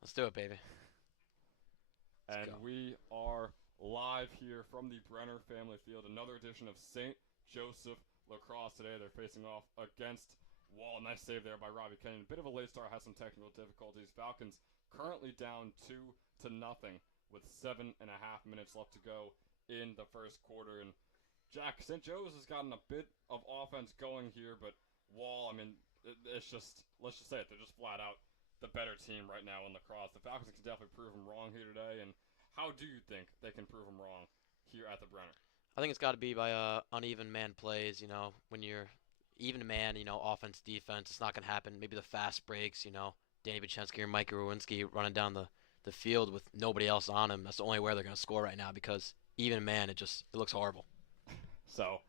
Let's do it, baby. Let's And go. we are live here from the Brenner Family Field. Another edition of St. Joseph Lacrosse today. They're facing off against Wall. Nice save there by Robbie Kenyon. A bit of a late start, has some technical difficulties. Falcons currently down 2-0 with 7.5 minutes left to go in the first quarter. And Jack, St. Joe's has gotten a bit of offense going here, but Wall, I mean, it's just, let's just say it, they're just flat out the better team right now in lacrosse. The Falcons can definitely prove them wrong here today. And how do you think they can prove them wrong here at the Brenner? I think it's got to be by uneven man plays. When you're even man, offense, defense, it's not going to happen. Maybe the fast breaks, Danny Bachensky or Mike Rowinski running down the field with nobody else on him. That's the only way they're going to score right now because even man, it looks horrible. So,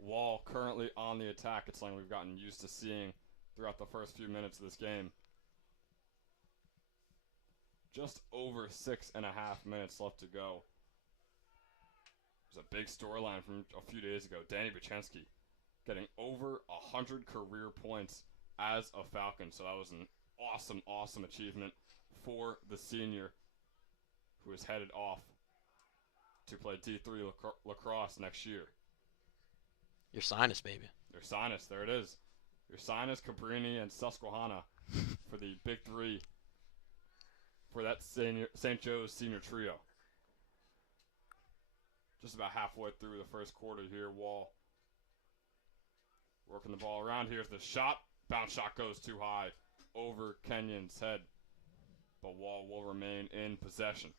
Wall currently on the attack. It's something we've gotten used to seeing throughout the first few minutes of this game. Just over 6.5 minutes left to go. There's a big storyline from a few days ago. Danny Bachensky getting over 100 career points as a Falcon. So that was an awesome, awesome achievement for the senior who is headed off to play D3 lacrosse next year. Your sinus, baby. Ursinus, there it is. Ursinus, Cabrini, and Susquehanna for the big three for that St. Joe's senior trio. Just about halfway through the first quarter here. Wall working the ball around. Here's the shot. Bounce shot goes too high over Kenyon's head. But Wall will remain in possession.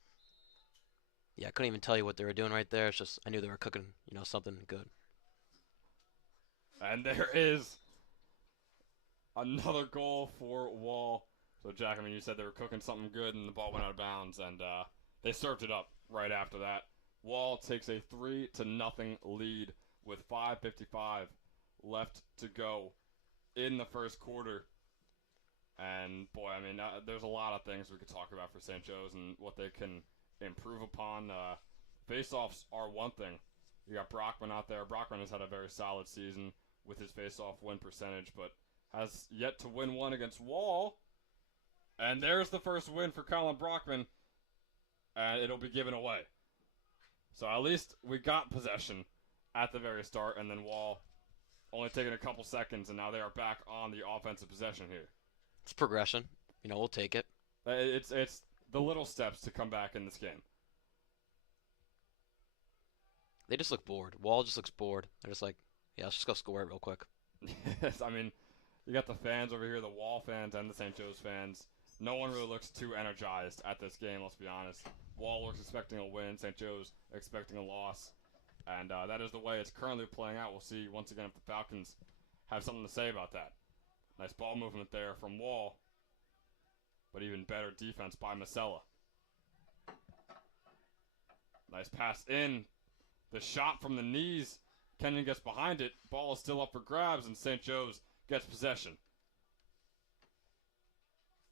Yeah, I couldn't even tell you what they were doing right there. It's just I knew they were cooking, something good. And there is another goal for Wall. So, Jack, I mean, you said they were cooking something good, and the ball went out of bounds, and they served it up right after that. Wall takes a 3-0 lead with 5:55 left to go in the first quarter. And boy, I mean, there's a lot of things we could talk about for St. Joe's and what they can improve upon. Face-offs are one thing. You got Brockman out there. Brockman has had a very solid season with his face-off win percentage, but has yet to win one against Wall. And there's the first win for Colin Brockman, and it'll be given away. So at least we got possession at the very start, and then Wall only taking a couple seconds, and now they are back on the offensive possession here. It's progression. We'll take it. It's the little steps to come back in this game. They just look bored. Wall just looks bored. They're just like, yeah, let's just go score it real quick. Yes, I mean, you got the fans over here, the Wall fans and the St. Joe's fans. No one really looks too energized at this game, let's be honest. Wall looks expecting a win, St. Joe's expecting a loss. And that is the way it's currently playing out. We'll see once again if the Falcons have something to say about that. Nice ball movement there from Wall. But even better defense by Masella. Nice pass in. The shot from the knees. Kenyon gets behind it. Ball is still up for grabs, and St. Joe's gets possession.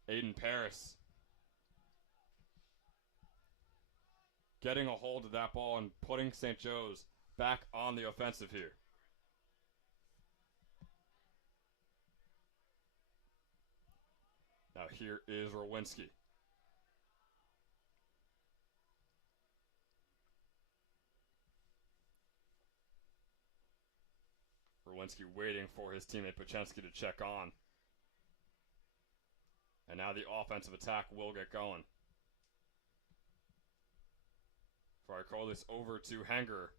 Aiden Paris getting a hold of that ball and putting St. Joe's back on the offensive here. Now here is Rowinski. Rowinski waiting for his teammate Pachensky to check on. And now the offensive attack will get going. Farcolis over to Hanger.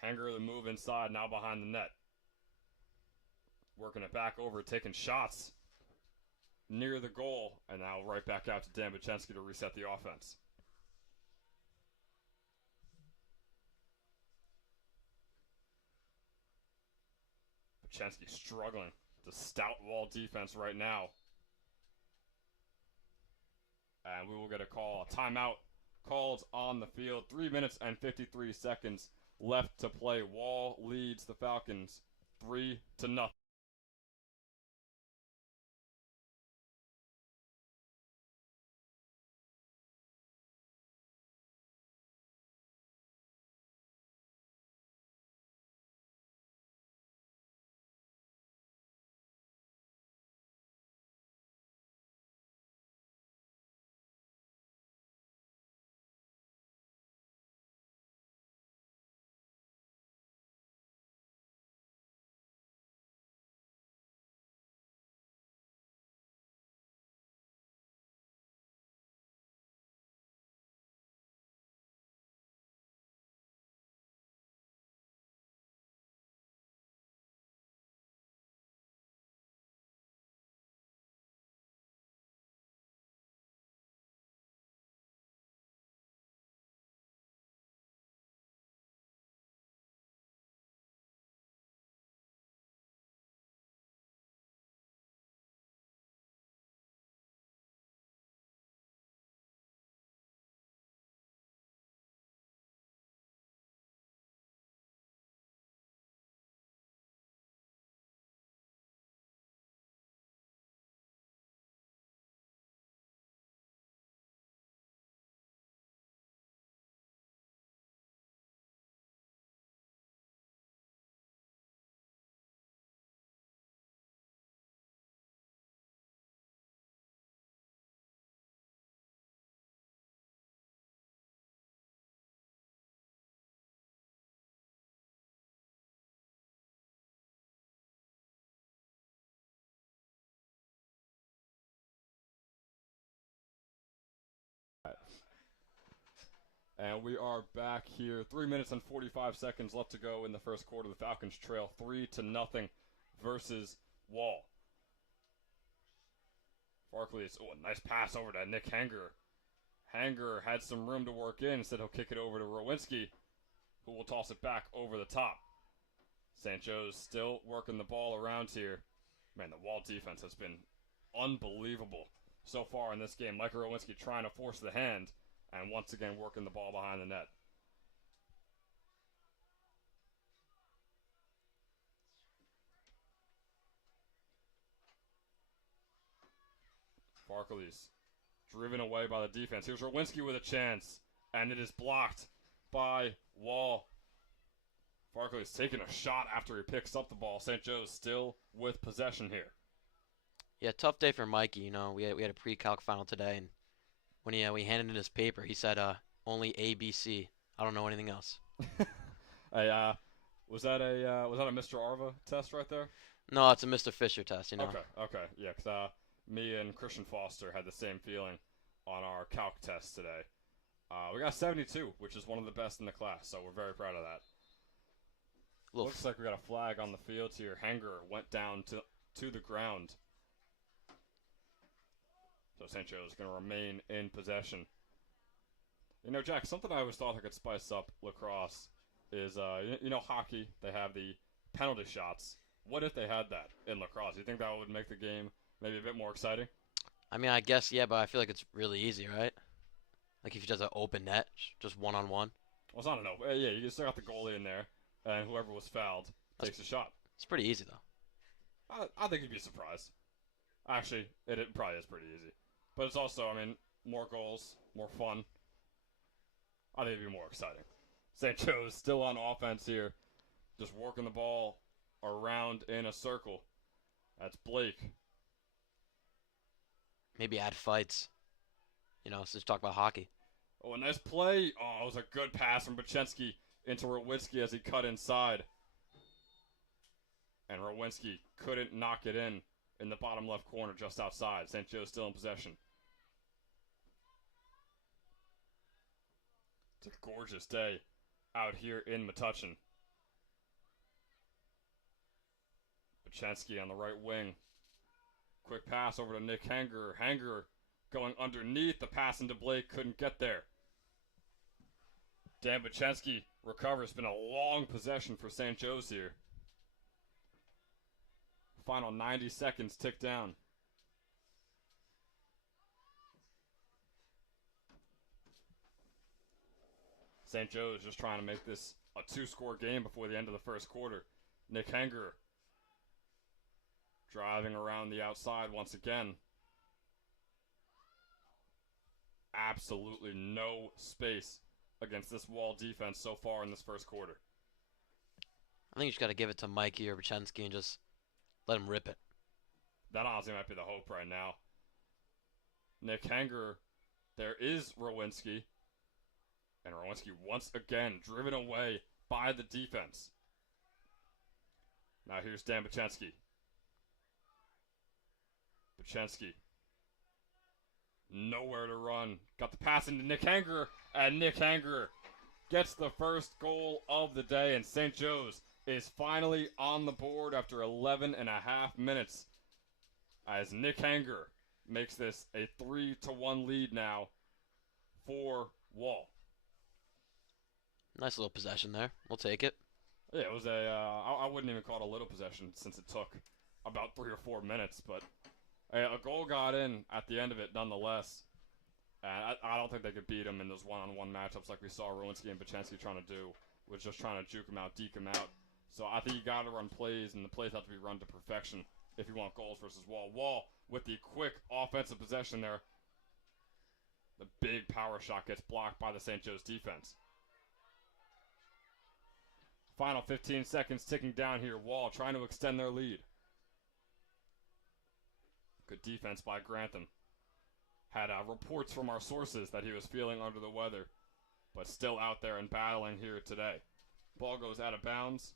Hanger the move inside, now behind the net. Working it back over, taking shots near the goal, and now right back out to Dan Bachensky to reset the offense. Bachensky struggling to stout Wall defense right now. And we will get a call. A timeout called on the field. 3 minutes and 53 seconds left to play. Wall leads the Falcons 3-0. And we are back here. 3 minutes and 45 seconds left to go in the first quarter. The Falcons trail 3-0 versus Wall. Barkley's, a nice pass over to Nick Hanger. Hanger had some room to work in. Instead, he'll kick it over to Rowinski, who will toss it back over the top. St. Joe's still working the ball around here. Man, the Wall defense has been unbelievable so far in this game. Mike Rowinski trying to force the hand, and once again working the ball behind the net. Barkley's driven away by the defense. Here's Rowinski with a chance, and it is blocked by Wall. Barkley's taking a shot after he picks up the ball. St. Joe's still with possession here. Yeah, tough day for Mikey. We had a pre-calc final today, and when we handed in his paper, he said only A, B, C. I don't know anything else. Hey, was that a Mr. Arva test right there? No, it's a Mr. Fisher test. Okay, yeah. 'Cause me and Christian Foster had the same feeling on our calc test today. We got 72, which is one of the best in the class, so we're very proud of that. Looks like we got a flag on the field here. Hanger went down to the ground. So St. Joe's is going to remain in possession. Jack, something I always thought that could spice up lacrosse is, hockey, they have the penalty shots. What if they had that in lacrosse? Do you think that would make the game maybe a bit more exciting? I mean, I guess, yeah, but I feel like it's really easy, right? Like if he does an open net, just one-on-one. Well, it's not an open. Yeah, you can still got the goalie in there, and whoever was fouled takes a shot. It's pretty easy, though. I think you'd be surprised. Actually, it probably is pretty easy. But it's also, more goals, more fun. I think it'd be more exciting. St. Joe's still on offense here. Just working the ball around in a circle. That's Blake. Maybe add fights. Since talk about hockey. Oh, a nice play. Oh, it was a good pass from Bachenski into Rowinski as he cut inside. And Rowinski couldn't knock it in the bottom left corner just outside. St. Joe's still in possession. It's a gorgeous day out here in Metuchen. Bachenski on the right wing. Quick pass over to Nick Hanger. Hanger going underneath. The pass into Blake couldn't get there. Dan Bachenski recovers. Been a long possession for St. Joe's here. Final 90 seconds tick down. St. Joe's just trying to make this a 2-score game before the end of the first quarter. Nick Hanger driving around the outside once again. Absolutely no space against this Wall defense so far in this first quarter. I think you just got to give it to Mikey or Bachenski and just let him rip it. That honestly might be the hope right now. Nick Hanger, there is Rowinski. And Rowinski once again driven away by the defense. Now here's Dan Bachenski. Bachenski. Nowhere to run. Got the pass into Nick Hanger. And Nick Hanger gets the first goal of the day. And St. Joe's is finally on the board after 11 and a half minutes. As Nick Hanger makes this a 3-1 lead now for Wall. Nice little possession there. We'll take it. Yeah, it was I wouldn't even call it a little possession since it took about 3 or 4 minutes, but a goal got in at the end of it nonetheless. And I don't think they could beat him in those one-on-one matchups like we saw Rowinski and Bachenski trying to do, was just trying to juke him out, deke him out. So I think you got to run plays, and the plays have to be run to perfection if you want goals versus Wall. Wall with the quick offensive possession there. The big power shot gets blocked by the St. Joe's defense. Final 15 seconds ticking down here. Wall trying to extend their lead. Good defense by Grantham. Had reports from our sources that he was feeling under the weather, but still out there and battling here today. Ball goes out of bounds,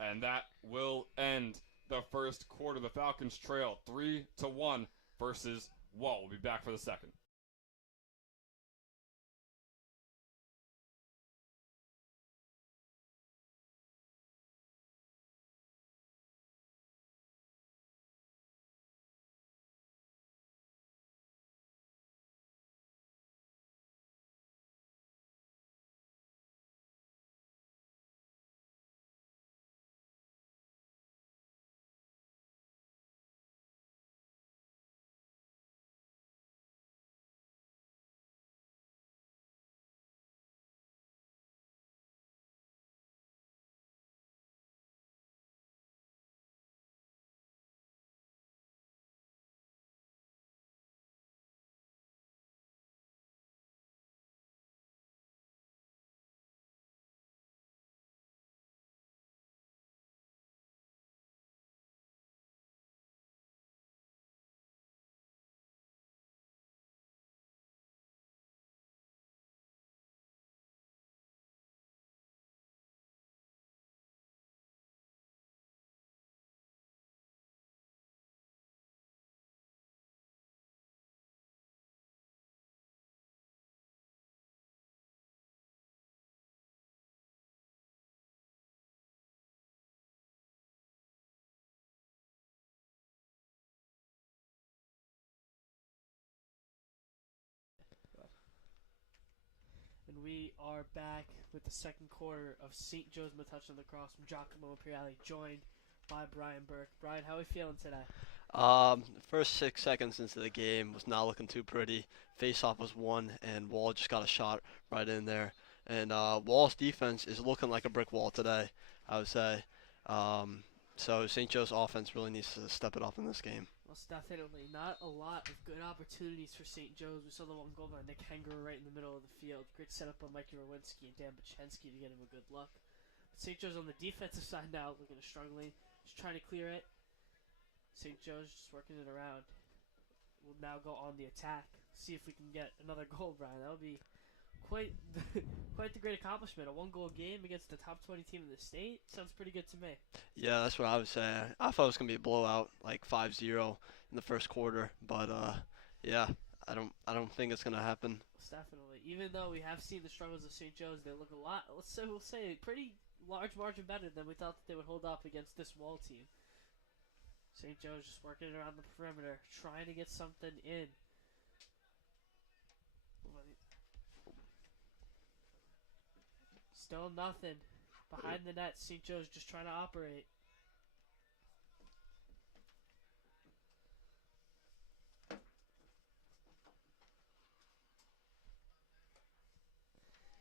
and that will end the first quarter. The Falcons trail 3-1 versus Wall. We'll be back for the second. We are back with the second quarter of St. Joe's Touch on Lacrosse from Giacomo Imperiale, joined by Brian Burke. Brian, how are we feeling today? First 6 seconds into the game was not looking too pretty. Face-off was won, and Wall just got a shot right in there. And Wall's defense is looking like a brick wall today, I would say. Um, so St. Joe's offense really needs to step it up in this game. Most definitely. Not a lot of good opportunities for St. Joe's. We saw the one goal by Nick Henger right in the middle of the field. Great setup by Mikey Rowinski and Dan Bachensky to get him a good look. But St. Joe's on the defensive side now, looking to struggling. Just trying to clear it. St. Joe's just working it around. We'll now go on the attack. See if we can get another goal, Brian. That would be quite quite the great accomplishment. A one-goal game against the top 20 team in the state sounds pretty good to me. Yeah, that's what I would say. I thought it was gonna be a blowout, like 5-0 in the first quarter, but yeah, I don't think it's gonna happen. Most definitely. Even though we have seen the struggles of St. Joe's, they look a lot. We'll say a pretty large margin better than we thought that they would hold up against this Wall team. St. Joe's just working around the perimeter, trying to get something in. Still nothing. Behind the net, St. Joe's just trying to operate.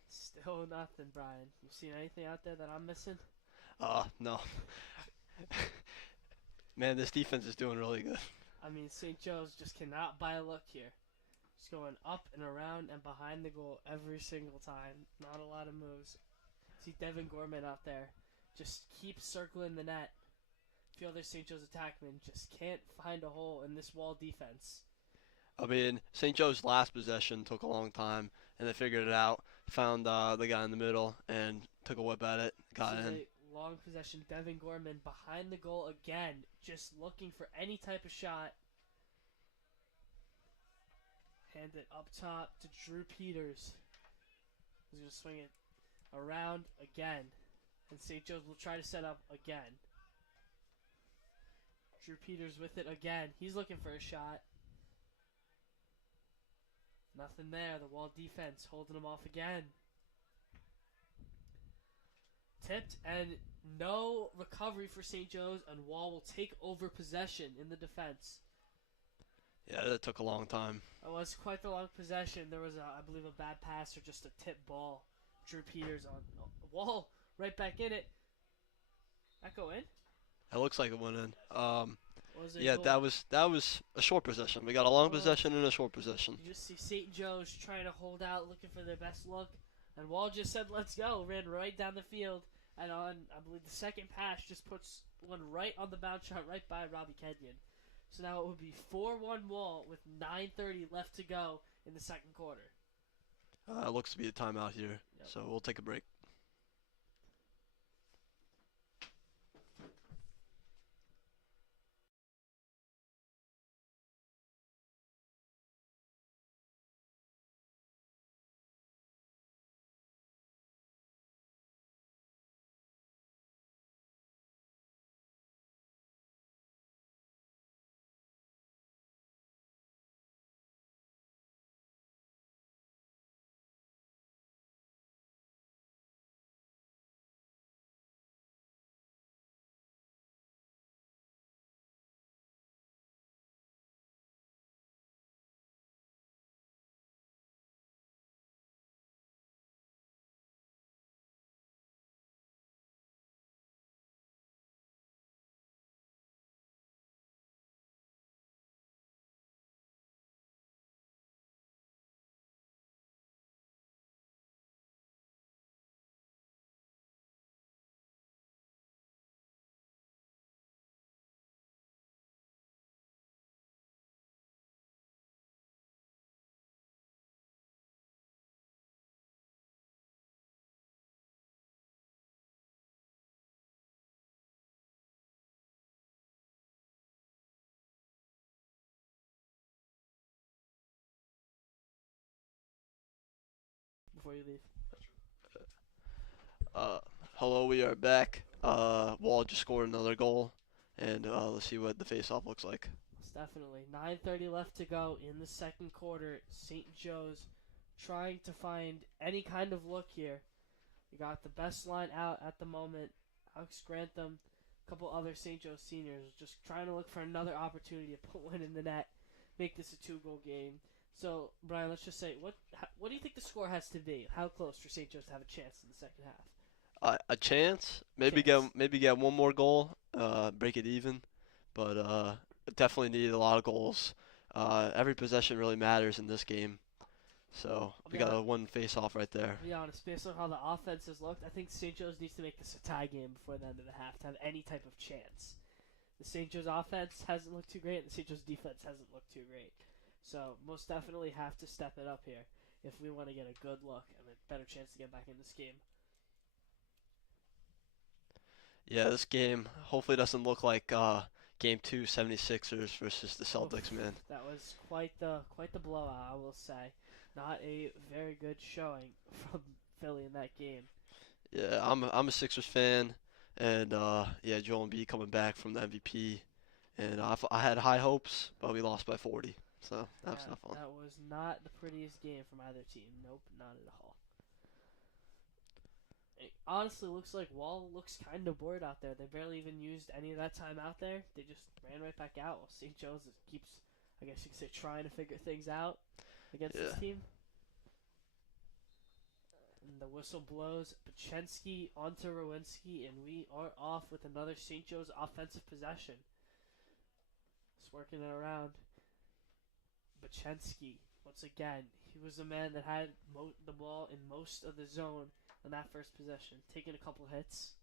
Still nothing, Brian. You seen anything out there that I'm missing? No. Man, this defense is doing really good. I mean, St. Joe's just cannot buy a look here. Just going up and around and behind the goal every single time. Not a lot of moves. See Devin Gorman out there. Just keep circling the net. A few other St. Joe's attackmen just can't find a hole in this Wall defense. I mean, St. Joe's last possession took a long time, and they figured it out. Found the guy in the middle and took a whip at it. Got This is in. a long possession. Devin Gorman behind the goal again, just looking for any type of shot. Hand it up top to Drew Peters. He's going to swing it around again. And St. Joe's will try to set up again. Drew Peters with it again. He's looking for a shot. Nothing there. The Wall defense holding him off again. Tipped and no recovery for St. Joe's, and Wall will take over possession in the defense. Yeah, that took a long time. It was quite the long possession. There was, I believe, a bad pass or just a tip ball. Drew Peters on Wall, right back in it. That go in? It looks like it went in. Was it Yeah, goal? that was a short possession. We got a long Well, possession and a short possession. You just see St. Joe's trying to hold out, looking for their best look. And Wall just said, let's go. Ran right down the field. And on, I believe, the second pass just puts one right on the bounce shot right by Robbie Kenyon. So now it would be 4-1 Wall with 9:30 left to go in the second quarter. It looks to be a timeout here, Yep. so we'll take a break. Before you leave. Uh, Hello, we are back. Wall just scored another goal, and let's see what the face-off looks like. Definitely. 9:30 left to go in the second quarter. St. Joe's trying to find any kind of look here. You got the best line out at the moment. Alex Grantham, a couple other St. Joe seniors, just trying to look for another opportunity to put one in the net, make this a 2-goal game. So, Brian, let's just say, what do you think the score has to be? How close for St. Joe's to have a chance in the second half? A chance, Chance. maybe get one more goal, break it even, but definitely need a lot of goals. Every possession really matters in this game, so I'll we be got a honest. one face off right there. I'll be honest, based on how the offense has looked, I think St. Joe's needs to make this a tie game before the end of the half to have any type of chance. The St. Joe's offense hasn't looked too great, and the St. Joe's defense hasn't looked too great. So, most definitely have to step it up here if we want to get a good look and a better chance to get back in this game. Yeah, this game hopefully doesn't look like game 2 76ers versus the Celtics, Oof, man. that was quite the blowout, I will say. Not a very good showing from Philly in that game. Yeah, I'm a Sixers fan, and yeah, Joel Embiid coming back from the MVP, and I had high hopes, but we lost by 40, so that was Yeah, not fun. that was not the prettiest game from either team. Nope, not at all. It honestly looks like Wall looks kind of bored out there. They barely even used any of that time out there. They just ran right back out. While St. Joe's keeps, I guess you could say, trying to figure things out against this Yeah. team. And the whistle blows. Pachensky onto Rowinski, and we are off with another St. Joe's offensive possession. Just working it around. Pachensky, once again, he was the man that had the ball in most of the zone on that first possession, taking a couple hits.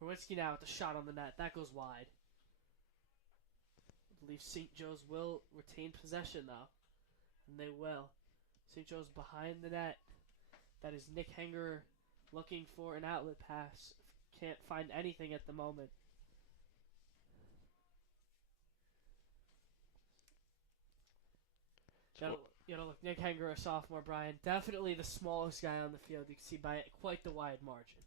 Rowinski now with the shot on the net. That goes wide. I believe St. Joe's will retain possession, though. And they will. St. Joe's behind the net. That is Nick Henger looking for an outlet pass. Can't find anything at the moment. You know, look, Nick Henger, a sophomore, Brian, definitely the smallest guy on the field. You can see by quite the wide margin.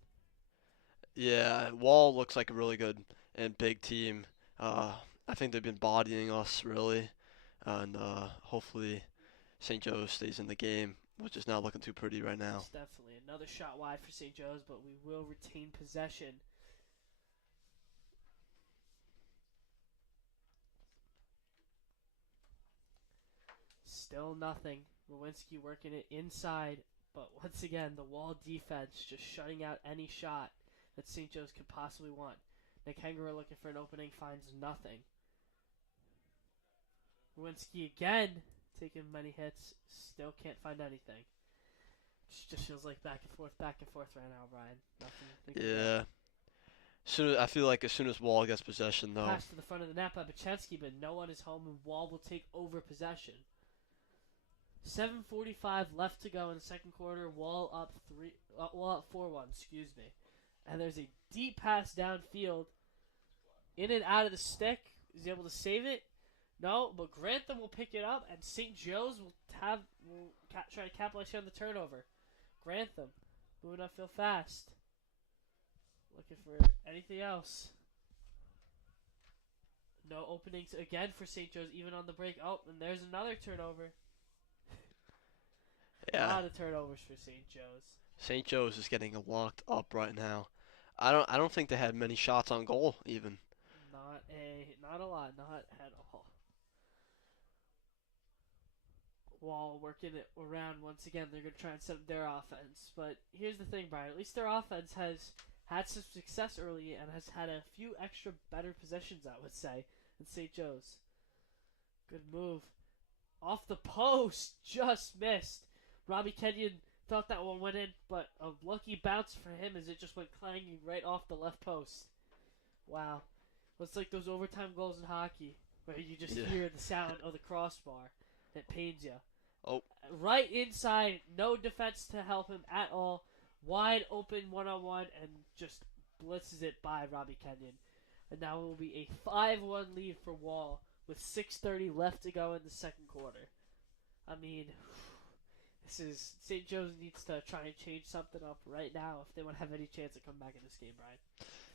Yeah, Wall looks like a really good and big team. Uh, I think they've been bodying us really, and hopefully St. Joe stays in the game, which is not looking too pretty right now. It's definitely another shot wide for St. Joe's, but we will retain possession. Still nothing. Lewinsky working it inside, but once again, the Wall defense just shutting out any shot that St. Joe's could possibly want. Nick Henger looking for an opening, finds nothing. Lewinsky again, taking many hits, still can't find anything. Just feels like back and forth right now, Brian. Nothing. Yeah. I feel like as soon as Wall gets possession, though. Pass to the front of the net by Pachensky, but no one is home, and Wall will take over possession. 7:45 left to go in the second quarter. Wall up 4-1. Excuse me. And there's a deep pass downfield, in and out of the stick. Is he able to save it? No, but Grantham will pick it up, and St. Joe's will try to capitalize here on the turnover. Grantham moving upfield fast, looking for anything else. No openings again for St. Joe's, even on the break. Oh, and there's another turnover. A Yeah, lot of turnovers for St. Joe's. St. Joe's is getting locked up right now. I don't think they had many shots on goal even. Not a lot, not at all. Wall working it around once again. They're going to try and set up their offense. But here's the thing, Brian. At least their offense has had some success early and has had a few extra better possessions, I would say, than St. Joe's. Good move. Off the post. Just missed. Robbie Kenyon thought that one went in, but a lucky bounce for him as it just went clanging right off the left post. Wow. Looks like those overtime goals in hockey where you just hear the sound of the crossbar that pains you. Oh. Right inside, no defense to help him at all. Wide open one-on-one and just blitzes it by Robbie Kenyon. And now it will be a 5-1 lead for Wall with 6:30 left to go in the second quarter. I mean, St. Joe's needs to try and change something up right now if they want to have any chance to come back in this game, Brian.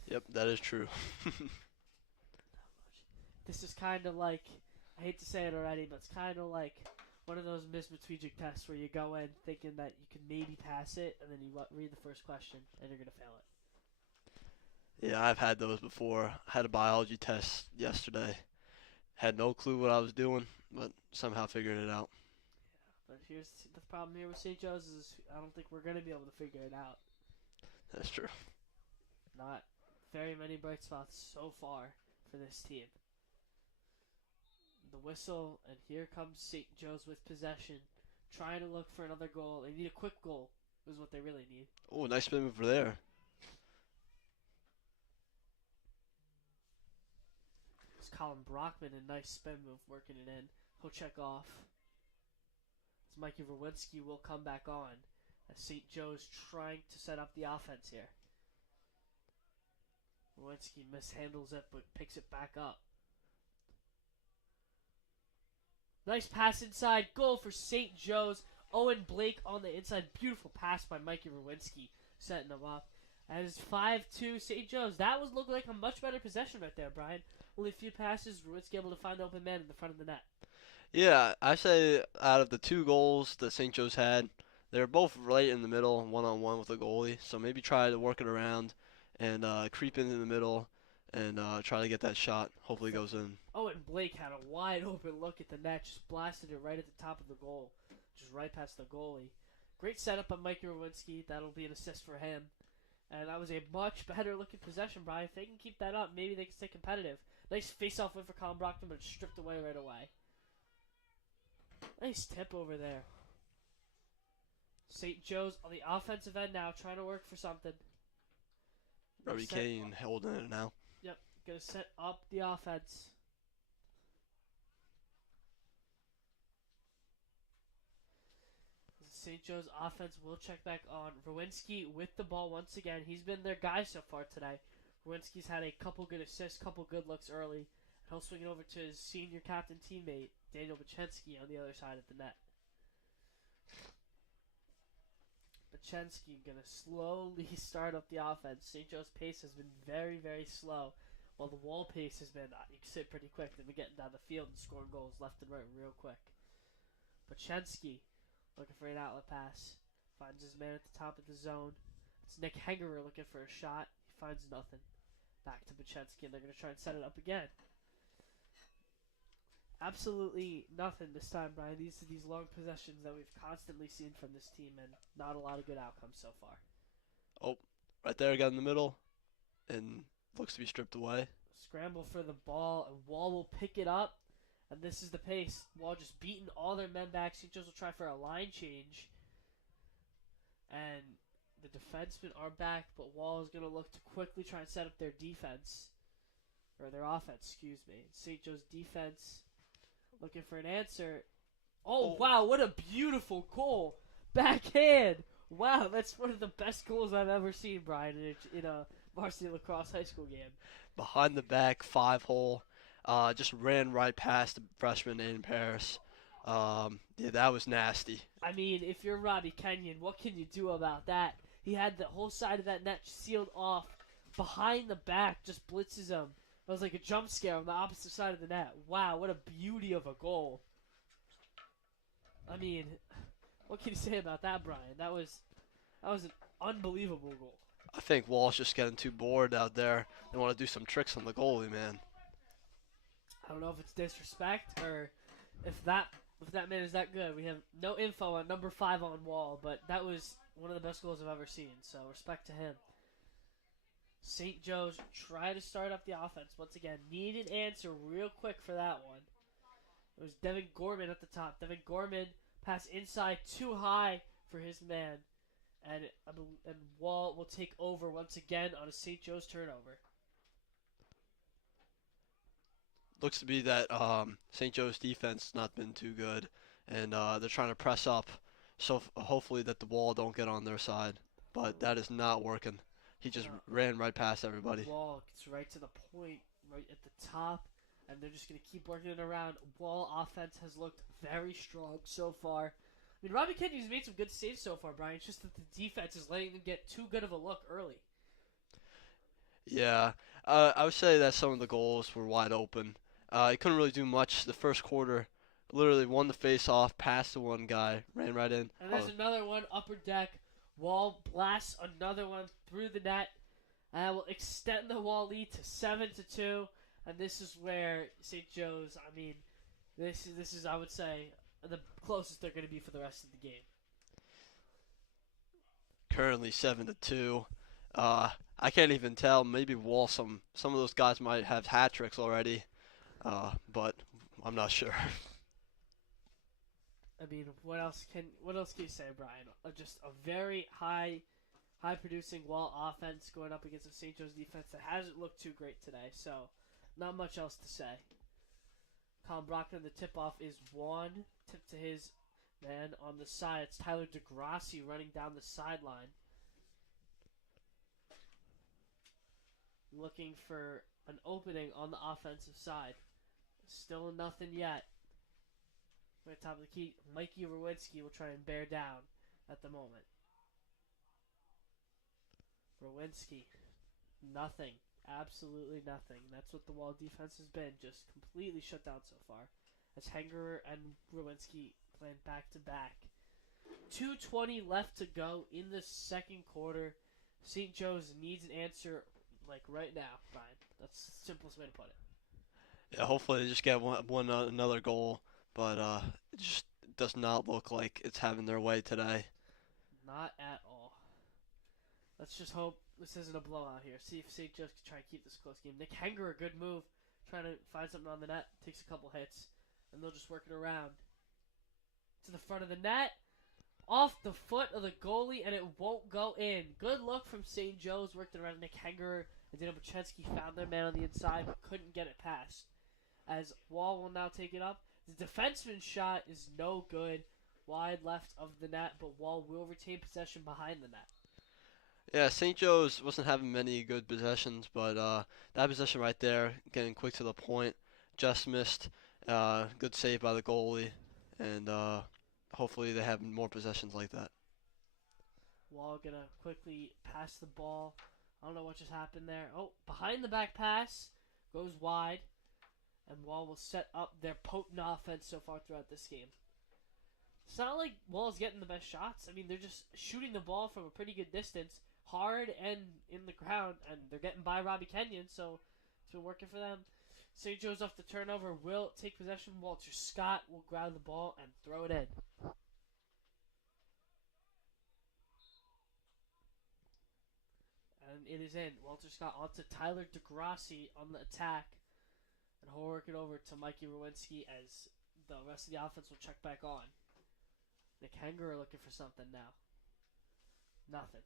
Yep, that is true. This is kind of like, I hate to say it already, but it's kind of like one of those mismatwegic tests where you go in thinking that you can maybe pass it, and then you read the first question, and you're going to fail it. Yeah, I've had those before. I had a biology test yesterday. Had no clue what I was doing, but somehow figured it out. But here's the problem here with St. Joe's is I don't think we're going to be able to figure it out. That's true. Not very many bright spots so far for this team. The whistle, and here comes St. Joe's with possession, trying to look for another goal. They need a quick goal, is what they really need. Oh, nice spin over there. It's Colin Brockman, a nice spin move, working it in. He'll check off. As Mikey Rowinski will come back on, as St. Joe's trying to set up the offense here. Rowinski mishandles it, but picks it back up. Nice pass inside. Goal for St. Joe's. Owen Blake on the inside. Beautiful pass by Mikey Rowinski, setting him up. As 5-2 St. Joe's. That was looking like a much better possession right there, Brian. Only a few passes. Rowinski able to find the open man in the front of the net. Yeah, I say out of the two goals that St. Joe's had, they're both right in the middle, one-on-one with the goalie. So maybe try to work it around and creep into the middle and try to get that shot. Hopefully it goes in. Owen Blake had a wide open look at the net. Just blasted it right at the top of the goal. Just right past the goalie. Great setup by Mikey Rowinski. That'll be an assist for him. And that was a much better looking possession, Brian. If they can keep that up, maybe they can stay competitive. Nice face-off win for Colin Brockman, but stripped away right away. Nice tip over there. St. Joe's on the offensive end now, trying to work for something. Robbie Kane holding it now. Yep, gonna set up the offense. St. Joe's offense will check back on. Rowinski with the ball once again. He's been their guy so far today. Rowinski's had a couple good assists, couple good looks early. He'll swing it over to his senior captain teammate, Daniel Bachensky, on the other side of the net. Bachensky going to slowly start up the offense. St. Joe's pace has been very, very slow, while the Wall pace has been, you can say, pretty quick. They've been getting down the field and scoring goals left and right real quick. Bachensky looking for an outlet pass. Finds his man at the top of the zone. It's Nick Hengerer looking for a shot. He finds nothing. Back to Bachensky, and they're going to try and set it up again. Absolutely nothing this time, Brian. These are these long possessions that we've constantly seen from this team, and not a lot of good outcomes so far. Oh, right there again in the middle, and looks to be stripped away. Scramble for the ball, and Wall will pick it up, and this is the pace. Wall just beating all their men back. St. Joe's will try for a line change, and the defensemen are back, but Wall is going to look to quickly try and set up their defense, or their offense, excuse me. St. Joe's defense looking for an answer. Oh, wow, what a beautiful goal. Backhand. Wow, that's one of the best goals I've ever seen, Brian, in a varsity lacrosse high school game. Behind the back, 5-hole. Just ran right past the freshman in Paris. Yeah, that was nasty. I mean, if you're Robbie Kenyon, what can you do about that? He had the whole side of that net sealed off. Behind the back, just blitzes him. It was like a jump scare on the opposite side of the net. Wow, what a beauty of a goal. I mean, what can you say about that, Brian? That was an unbelievable goal. I think Wall's just getting too bored out there. They want to do some tricks on the goalie, man. I don't know if it's disrespect or if that man is that good. We have no info on number 5 on Wall, but that was one of the best goals I've ever seen, so respect to him. St. Joe's try to start up the offense. Once again, need an answer real quick for that one. It was Devin Gorman at the top. Devin Gorman pass inside too high for his man. And Wall will take over once again on a St. Joe's turnover. Looks to be that St. Joe's defense not been too good. And they're trying to press up. So hopefully that the Wall don't get on their side. But that is not working. He just ran right past everybody. Wall gets right to the point, right at the top, and they're just going to keep working it around. Wall offense has looked very strong so far. I mean, Robbie Kenyon's made some good saves so far, Brian. It's just that the defense is letting them get too good of a look early. Yeah, I would say that some of the goals were wide open. He couldn't really do much the first quarter. Literally won the face-off, passed to one guy, ran right in. And there's another one, upper deck. Wall blasts another one through the net. And that will extend the Wall lead to 7-2. And this is where St. Joe's, I mean, this is I would say the closest they're going to be for the rest of the game. Currently 7-2. I can't even tell. Maybe Wall. Some of those guys might have hat tricks already, but I'm not sure. I mean, what else can you say, Brian? Just a very high producing Wall offense going up against a St. Joe's defense that hasn't looked too great today. So, not much else to say. Colin Brockton, the tip-off is one. Tip to his man on the side. It's Tyler DeGrassi running down the sideline. Looking for an opening on the offensive side. Still nothing yet. Right top of the key, Mikey Rowinski will try and bear down at the moment. Rowinski, nothing. Absolutely nothing. That's what the Wall defense has been. Just completely shut down so far. As Hengerer and Rowinski playing back to back. 2:20 left to go in the second quarter. St. Joe's needs an answer like right now, Brian. That's the simplest way to put it. Yeah, hopefully they just get another goal, but it just does not look like it's having their way today. Not at all. Let's just hope this isn't a blowout here. See if St. Joe's can try and keep this close game. Nick Hengerer, a good move. Trying to find something on the net. Takes a couple hits. And they'll just work it around. To the front of the net. Off the foot of the goalie, and it won't go in. Good luck from St. Joe's. Worked it around Nick Hengerer. And Daniel Buchenski found their man on the inside, but couldn't get it past. As Wall will now take it up. The defenseman's shot is no good. Wide left of the net, but Wall will retain possession behind the net. Yeah, St. Joe's wasn't having many good possessions, but that possession right there, getting quick to the point, just missed. Good save by the goalie, and hopefully they have more possessions like that. Wall gonna quickly pass the ball. I don't know what just happened there. Oh, behind the back pass goes wide, and Wall will set up their potent offense so far throughout this game. It's not like Wall's getting the best shots. I mean, they're just shooting the ball from a pretty good distance, hard and in the ground, and they're getting by Robbie Kenyon, so it's been working for them. St. Joe's off the turnover will take possession. Walter Scott will grab the ball and throw it in. And it is in. Walter Scott onto Tyler DeGrassi on the attack. And he'll work it over to Mikey Rowinski as the rest of the offense will check back on. Nick Hengerer looking for something now. Nothing.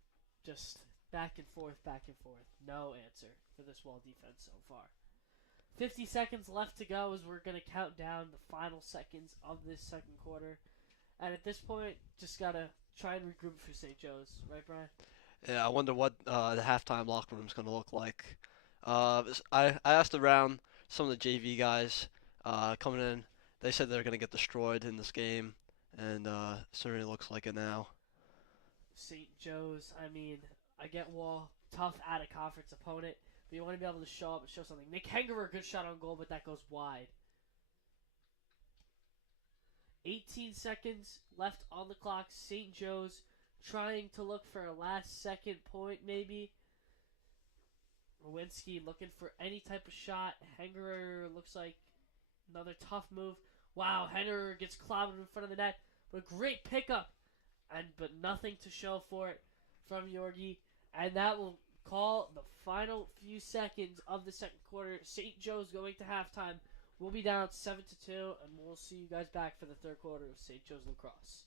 Just back and forth, back and forth. No answer for this Wall defense so far. 50 seconds left to go as we're going to count down the final seconds of this second quarter. And at this point, just got to try and regroup for St. Joe's. Right, Brian? Yeah, I wonder what the halftime locker room is going to look like. I asked around some of the JV guys coming in. They said they're going to get destroyed in this game, and certainly looks like it now. St. Joe's, I mean, I get Wall, tough out-of-conference opponent, but you want to be able to show up and show something. Nick Hengerer, good shot on goal, but that goes wide. 18 seconds left on the clock. St. Joe's trying to look for a last-second point, maybe. Rowinski looking for any type of shot. Hengerer looks like another tough move. Wow, Hengerer gets clobbered in front of the net. But a great pickup. But nothing to show for it from Yorgi. And that will call the final few seconds of the second quarter. St. Joe's going to halftime. We'll be down 7-2, and we'll see you guys back for the third quarter of St. Joe's Lacrosse.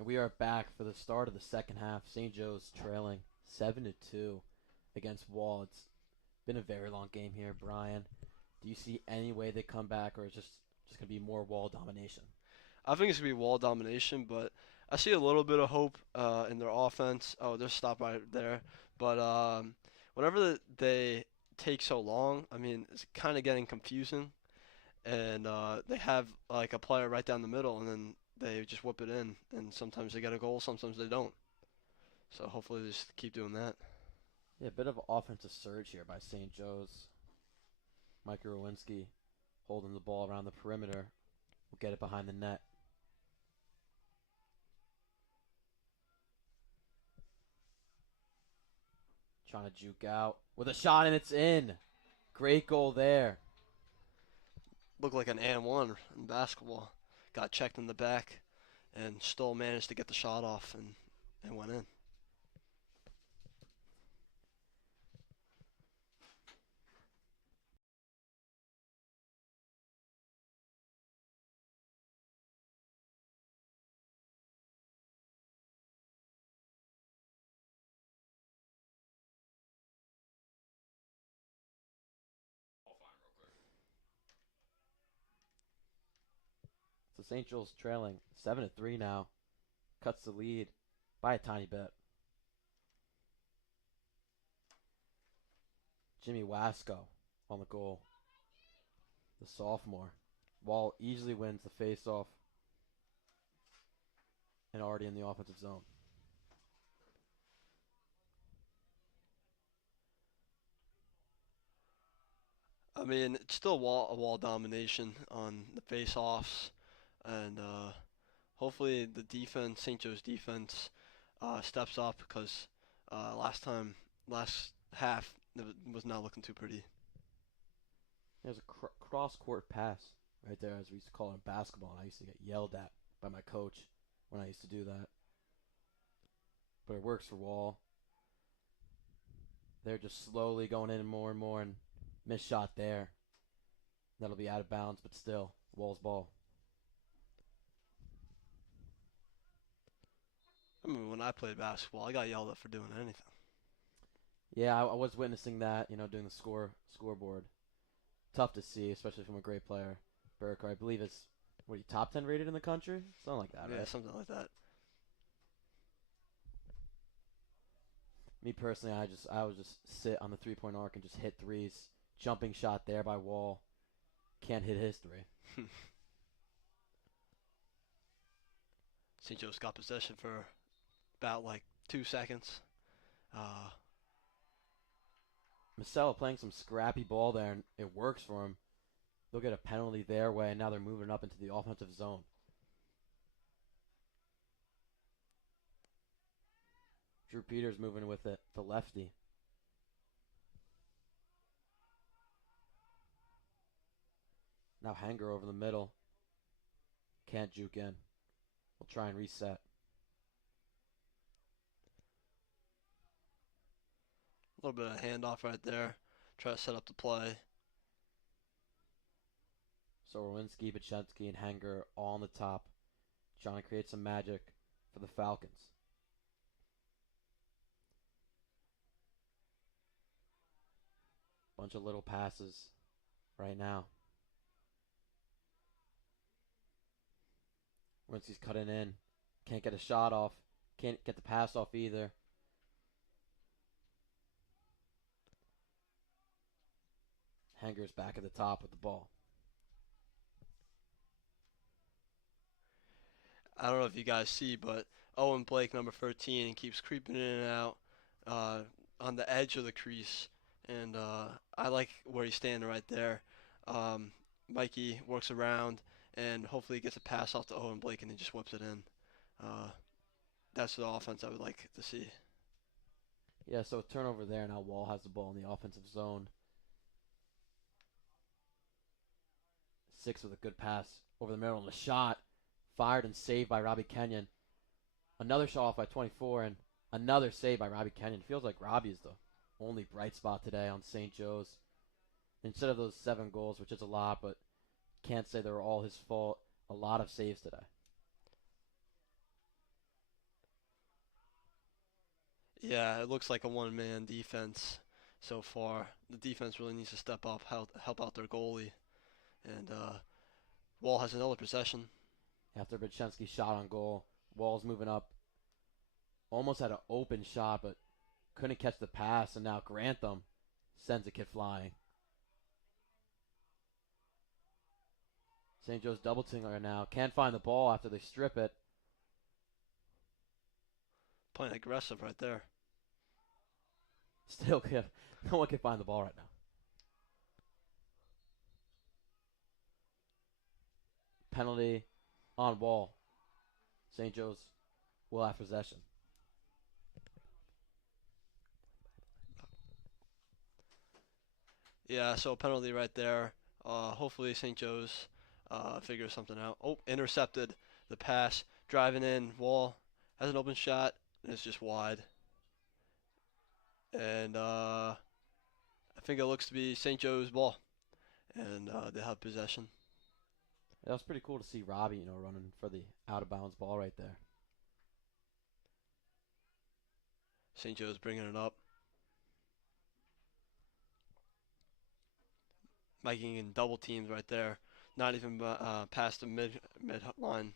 And we are back for the start of the second half. St. Joe's trailing 7-2 against Wall. It's been a very long game here, Brian. Do you see any way they come back, or is just gonna be more Wall domination? I think it's gonna be Wall domination, but I see a little bit of hope in their offense. Oh, they're stopped right there. But whenever they take so long, I mean, it's kind of getting confusing. And they have like a player right down the middle, and then they just whip it in. And sometimes they get a goal, sometimes they don't. So hopefully they just keep doing that. Yeah, a bit of offensive surge here by St. Joe's. Mike Rowinski holding the ball around the perimeter. Will get it behind the net. Trying to juke out with a shot, and it's in. Great goal there. Looked like an and one in basketball. Got checked in the back, and still managed to get the shot off and went in. So St. Joe's trailing 7-3 now. Cuts the lead by a tiny bit. Jimmy Wasco on the goal. The sophomore. Wall easily wins the faceoff and already in the offensive zone. I mean, it's still a wall domination on the face-offs, and hopefully the defense, St. Joe's defense, steps up because last half, it was not looking too pretty. There's a cross-court pass right there, as we used to call it in basketball, and I used to get yelled at by my coach when I used to do that. But it works for Wall. They're just slowly going in more and more, and missed shot there. That'll be out of bounds, but still, Wall's ball. I mean, when I played basketball, I got yelled at for doing anything. Yeah, I was witnessing that, doing the scoreboard. Tough to see, especially from a great player. Burke, I believe is, what, he top 10 rated in the country? Something like that, Yeah, right? something like that. Me personally, I would just sit on the 3-point arc and just hit threes. Jumping shot there by Wall. Can't hit his three. St. Joe's got possession for about like 2 seconds. Masella playing some scrappy ball there, and it works for him. They'll get a penalty their way, and now they're moving up into the offensive zone. Drew Peters moving with it, the lefty. Now Hanger over the middle. Can't juke in. We'll try and reset. A little bit of handoff right there. Try to set up the play. So Rowinski, Bachensky, and Hanger all on the top, trying to create some magic for the Falcons. Bunch of little passes right now. Rowinski's cutting in. Can't get a shot off. Can't get the pass off either. Hanger's back at the top with the ball. I don't know if you guys see, but Owen Blake, number 13, keeps creeping in and out on the edge of the crease. And I like where he's standing right there. Mikey works around and hopefully gets a pass off to Owen Blake and he just whips it in. That's the offense I would like to see. Yeah, so a turnover there. Now Wall has the ball in the offensive zone. Six with a good pass over the middle and a shot. Fired and saved by Robbie Kenyon. Another shot off by 24 and another save by Robbie Kenyon. Feels like Robbie is the only bright spot today on St. Joe's. Instead of those 7 goals, which is a lot, but can't say they were all his fault. A lot of saves today. Yeah, it looks like a one-man defense so far. The defense really needs to step up, help out their goalie. And Wall has another possession. After Bachensky's shot on goal, Wall's moving up. Almost had an open shot, but couldn't catch the pass, and now Grantham sends a kid flying. St. Joe's double teaming right now. Can't find the ball after they strip it. Playing aggressive right there. Still can't. No one can find the ball right now. Penalty on Wall. St. Joe's will have possession. Yeah, so a penalty right there. Hopefully St. Joe's figures something out. Oh, intercepted the pass. Driving in. Wall has an open shot. And it's just wide. And I think it looks to be St. Joe's ball. And they have possession. That was pretty cool to see Robbie, running for the out of bounds ball right there. St. Joe's bringing it up. Making in double teams right there. Not even past the mid line.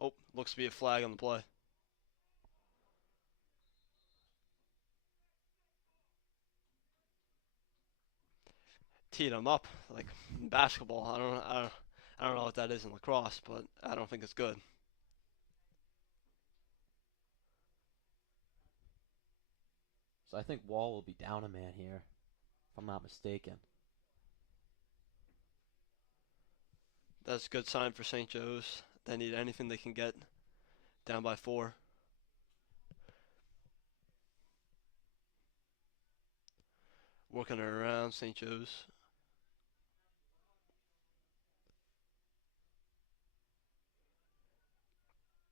Oh, looks to be a flag on the play. Teed him up like basketball. I don't know what that is in lacrosse, but I don't think it's good. So I think Wall will be down a man here, if I'm not mistaken. That's a good sign for St. Joe's. They need anything they can get. Down by 4. Working it around St. Joe's.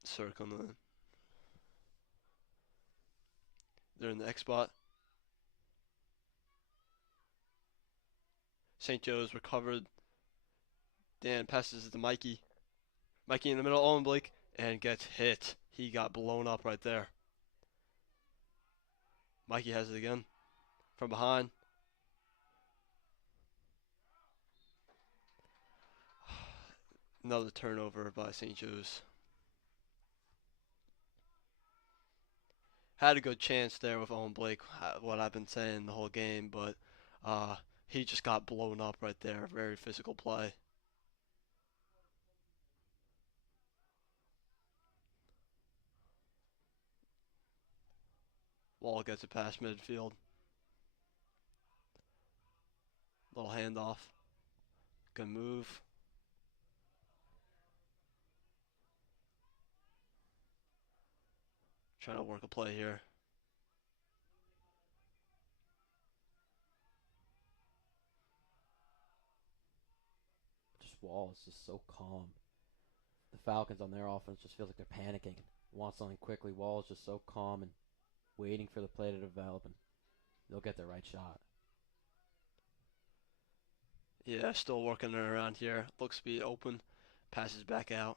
Circling the. They're in the X spot. St. Joe's recovered. Dan passes it to Mikey. Mikey in the middle, Owen Blake, and gets hit. He got blown up right there. Mikey has it again. From behind. Another turnover by St. Joe's. Had a good chance there with Owen Blake, what I've been saying the whole game, but he just got blown up right there. Very physical play. Wall gets it past midfield. Little handoff. Good move. Trying to work a play here. Just Wall is just so calm. The Falcons on their offense just feels like they're panicking. Want something quickly. Wall is just so calm and waiting for the play to develop, and they'll get the right shot. Yeah, still working it around here. Looks to be open. Passes back out.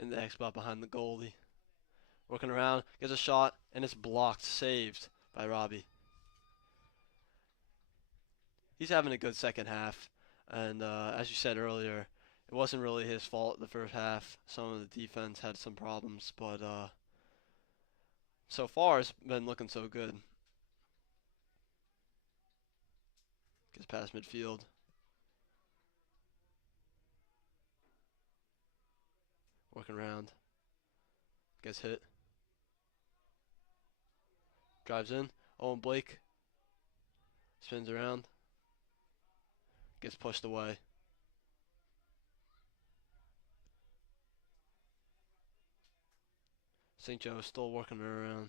In the X spot behind the goalie. Working around, gets a shot, and it's blocked, saved by Robbie. He's having a good second half, and as you said earlier, it wasn't really his fault the first half. Some of the defense had some problems, but so far it's been looking so good. Gets past midfield. Working around. Gets hit. Drives in. Owen Blake. Spins around. Gets pushed away. St. Joe is still working her around.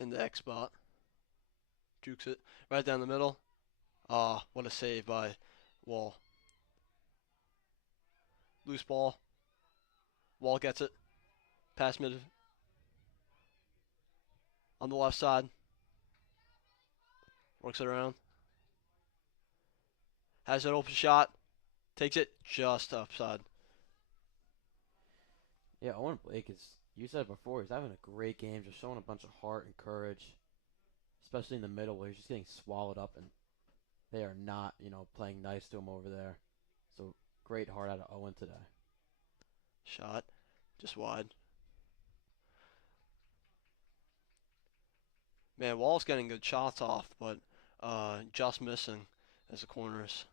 In the X spot. Jukes it. Right down the middle. Ah, what a save by Wall. Loose ball. Wall gets it. Pass mid on the left side. Works it around. Has an open shot. Takes it just upside. Yeah, Owen Blake is. You said before he's having a great game, just showing a bunch of heart and courage, especially in the middle where he's just getting swallowed up, and they are not, playing nice to him over there. So great heart out of Owen today. Shot. Just wide. Man, Wall's getting good shots off, but just missing as the corners.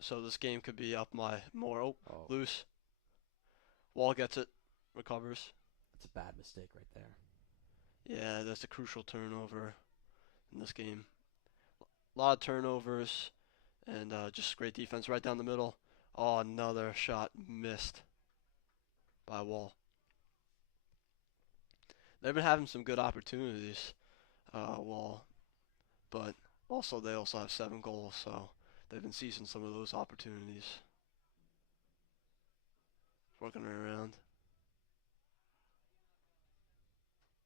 So this game could be up my more. Oh, Oh, loose. Wall gets it. Recovers. that's a bad mistake right there. Yeah, that's a crucial turnover in this game. A lot of turnovers and just great defense right down the middle. Oh, another shot missed by Wall. They've been having some good opportunities, Wall, but also they also have 7 goals, so they've been seizing some of those opportunities. Working it around.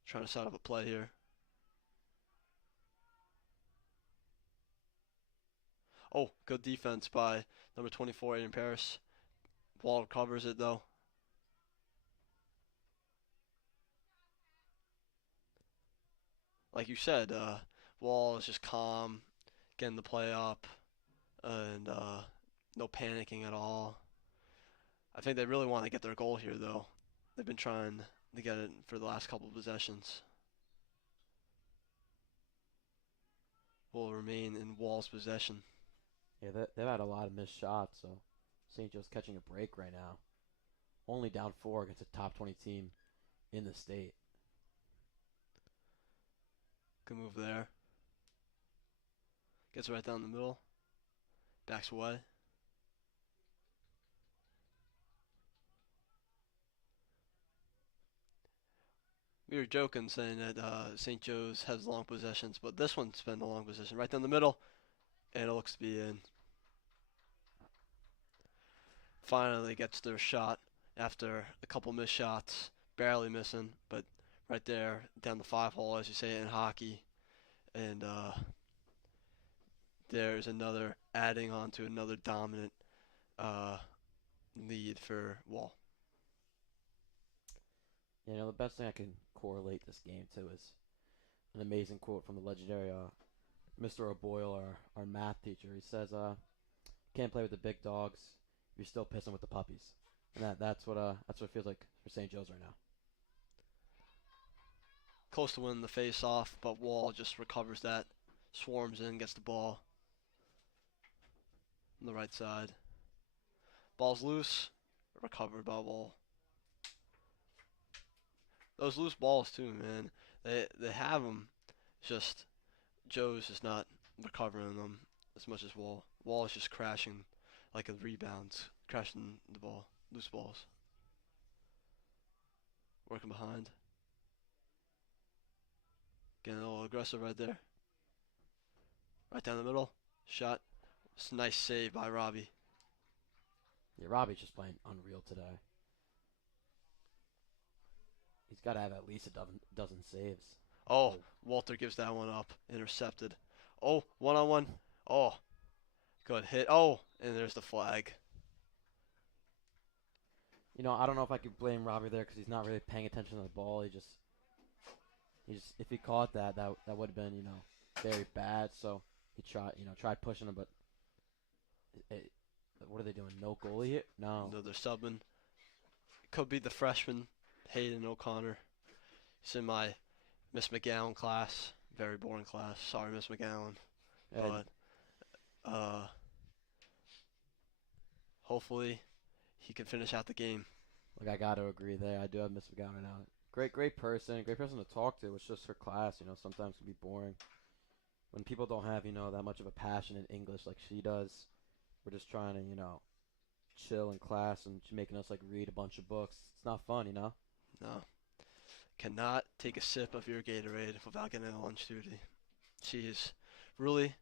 Trying to set up a play here. Oh, good defense by number 24, Aiden Paris. Wall covers it though. Like you said, Wall is just calm, getting the play up, and no panicking at all. I think they really want to get their goal here though. They've been trying to get it for the last couple of possessions. Will remain in Wall's possession. Yeah, they've had a lot of missed shots, so St. Joe's catching a break right now. Only down 4 against a top 20 team in the state. Good move there. Gets right down the middle. Backs away. We were joking saying that St. Joe's has long possessions, but this one's been a long possession. Right down the middle, and it looks to be in. Finally gets their shot after a couple missed shots. Barely missing, but right there, down the 5-hole, as you say in hockey. And there's another, adding on to another dominant lead for Wall. The best thing I can correlate this game to is an amazing quote from the legendary Mr. O'Boyle, our math teacher. He says, "Can't play with the big dogs. You're still pissing with the puppies," and that's what it feels like for St. Joe's right now. Close to winning the face-off, but Wall just recovers that, swarms in, gets the ball on the right side. Ball's loose, recovered by Wall. Those loose balls too, man. They have them. Just Joe's is not recovering them as much as Wall. Wall is just crashing like a rebounds, crashing the ball, loose balls. Working behind. Getting a little aggressive right there. Right down the middle. Shot. It's a nice save by Robbie. Yeah, Robbie's just playing unreal today. He's got to have at least a dozen saves. Oh, Walter gives that one up. Intercepted. Oh, one-on-one. Oh, good hit. Oh, and there's the flag. I don't know if I could blame Robbie there because he's not really paying attention to the ball. He just if he caught that would have been, very bad. So he tried pushing him, but what are they doing? No goalie here? No. No, they're subbing. Could be the freshman, Hayden O'Connor. He's in my Miss McGowan class. Very boring class. Sorry, Miss McGowan. And But hopefully he can finish out the game. look, I got to agree there. I do have Miss McGowan now. Great person to talk to. It's just her class, sometimes can be boring. When people don't have, that much of a passion in English like she does, we're just trying to, chill in class and she's making us like read a bunch of books. It's not fun, No. Cannot take a sip of your Gatorade without getting a lunch duty. She is really,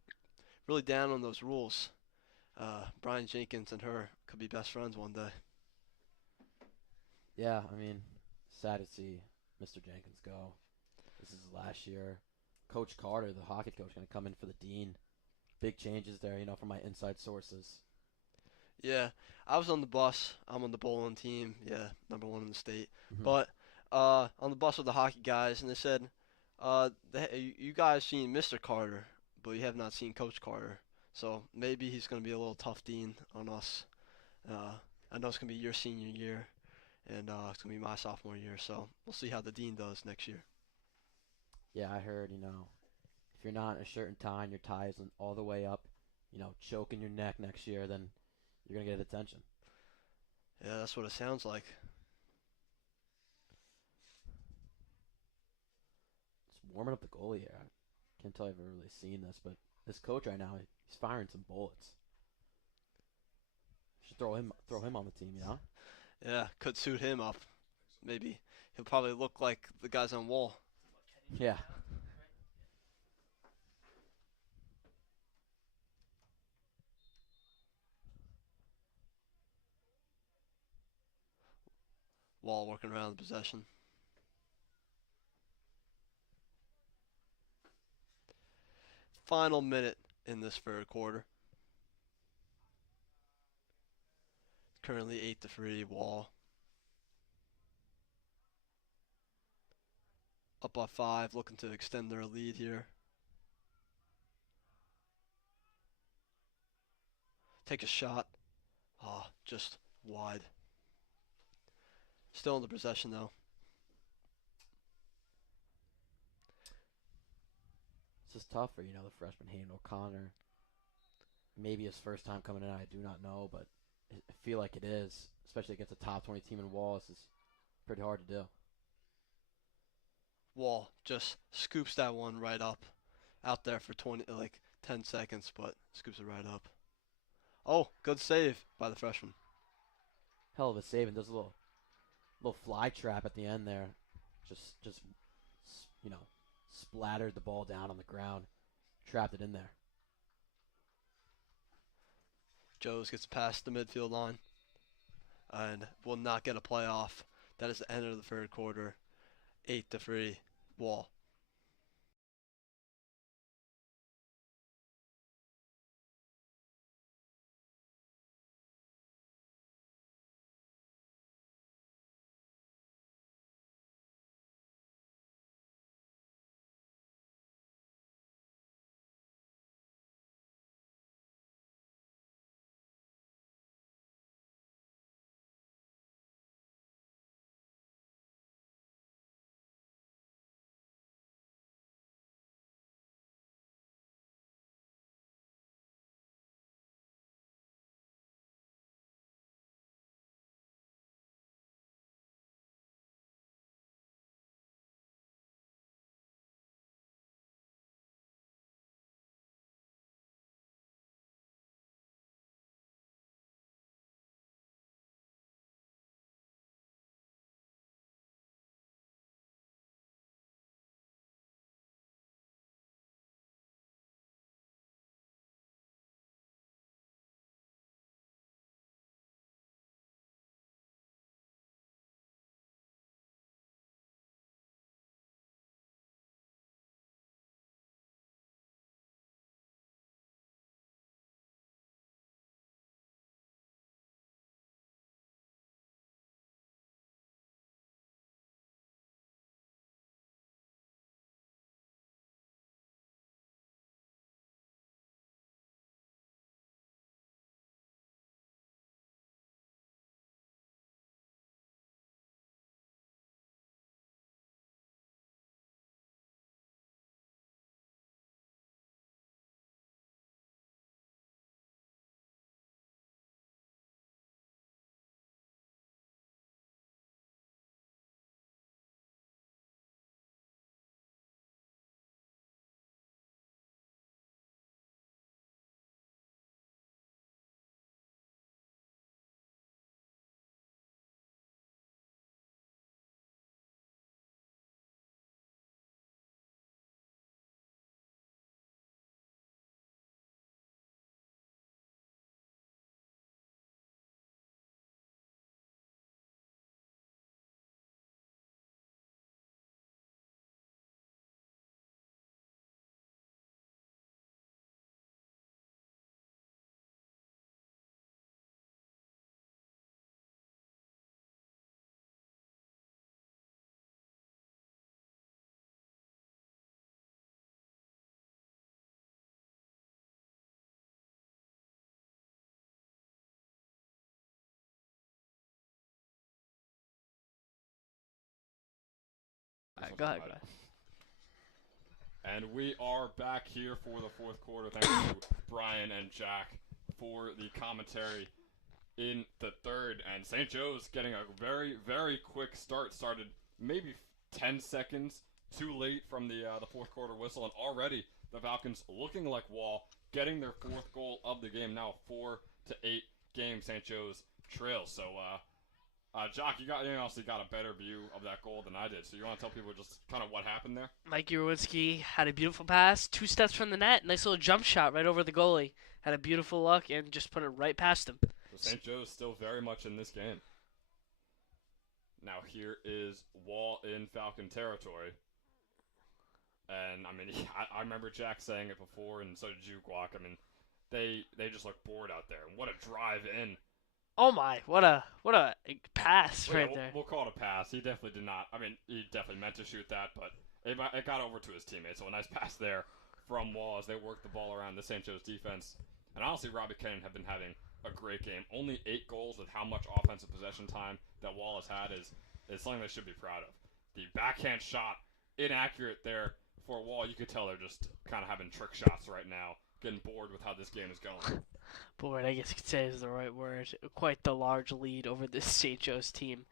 really down on those rules. Brian Jenkins and her could be best friends one day. Yeah, I mean, sad to see Mr. Jenkins go. This is his last year. Coach Carter, the hockey coach, going to come in for the dean. Big changes there, from my inside sources. Yeah, I was on the bus. I'm on the bowling team. Yeah, number one in the state. Hmm. But on the bus with the hockey guys, and they said, you guys seen Mr. Carter, but you have not seen Coach Carter. So maybe he's going to be a little tough dean on us. Uh, I know it's going to be your senior year, and it's going to be my sophomore year. So we'll see how the dean does next year. Yeah, I heard, if you're not in a shirt and tie and your tie isn't all the way up, choking your neck next year, then you're going to get attention. Yeah, that's what it sounds like. It's warming up the goalie here. I can't tell if you've ever really seen this, but this coach right now, he's firing some bullets. Should throw him on the team. Yeah, could suit him up. Maybe he'll probably look like the guys on Wall. Yeah. Wall working around the possession. Final minute in this third quarter. Currently 8-3 Wall. Up by 5, looking to extend their lead here. Take a shot. Ah, just wide. Still in the possession though. This is tough for, the freshman Hayden O'Connor. Maybe his first time coming in, I do not know, but I feel like it is, especially against a top 20 team in Wall. This is pretty hard to do. Wall just scoops that one right up. Out there for 10 seconds, but scoops it right up. Oh, good save by the freshman. Hell of a save, and does a little fly trap at the end there. Just splattered the ball down on the ground, trapped it in there. Joes gets past the midfield line and will not get a playoff. That is the end of the third quarter. 8-3 Wall. Go ahead, go ahead. And we are back here for the fourth quarter. Thank you, Brian and Jack, for the commentary in the third. And St. Joe's getting a very, very quick start. Started maybe 10 seconds too late from the fourth quarter whistle. And already the Falcons looking like Wall, getting their fourth goal of the game. Now 4-8 game St. Joe's trails. So, Jock, you obviously got a better view of that goal than I did. So you want to tell people just kind of what happened there? Mikey Rowinski had a beautiful pass, 2 steps from the net, nice little jump shot right over the goalie. Had a beautiful look and just put it right past him. So St. Joe's still very much in this game. Now here is Wall in Falcon territory. And, I mean, I remember Jack saying it before, and so did you, Guac. I mean, they just look bored out there. And what a drive in. Oh my, what a pass right there. We'll call it a pass. He definitely did not. I mean, he definitely meant to shoot that, but it got over to his teammates. So a nice pass there from Wall as they work the ball around the St. Joe's defense. And honestly, Robbie Kennan have been having a great game. Only 8 goals with how much offensive possession time that Wall has had is something they should be proud of. The backhand shot, inaccurate there for Wall. You could tell they're just kind of having trick shots right now, getting bored with how this game is going. Bored, I guess you could say is the right word. Quite the large lead over this St. Joe's team.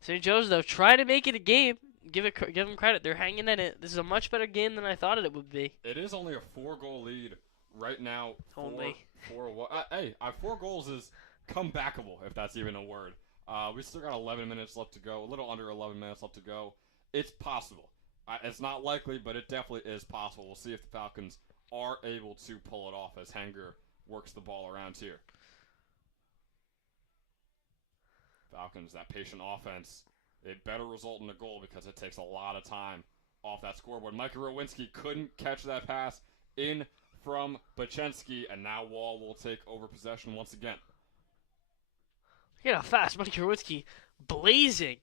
St. Joe's, though, try to make it a game. Give them credit. They're hanging in it. This is a much better game than I thought it would be. It is only a 4-goal lead right now. Only. 4 goals is comebackable, if that's even a word. We still got 11 minutes left to go. A little under 11 minutes left to go. It's possible. It's not likely, but it definitely is possible. We'll see if the Falcons are able to pull it off as Hanger works the ball around here. Falcons, that patient offense, it better result in a goal because it takes a lot of time off that scoreboard. Mikey Rowinski couldn't catch that pass in from Bachenski, and now Wall will take over possession once again. Look at how fast Mikey Rowinski blazing.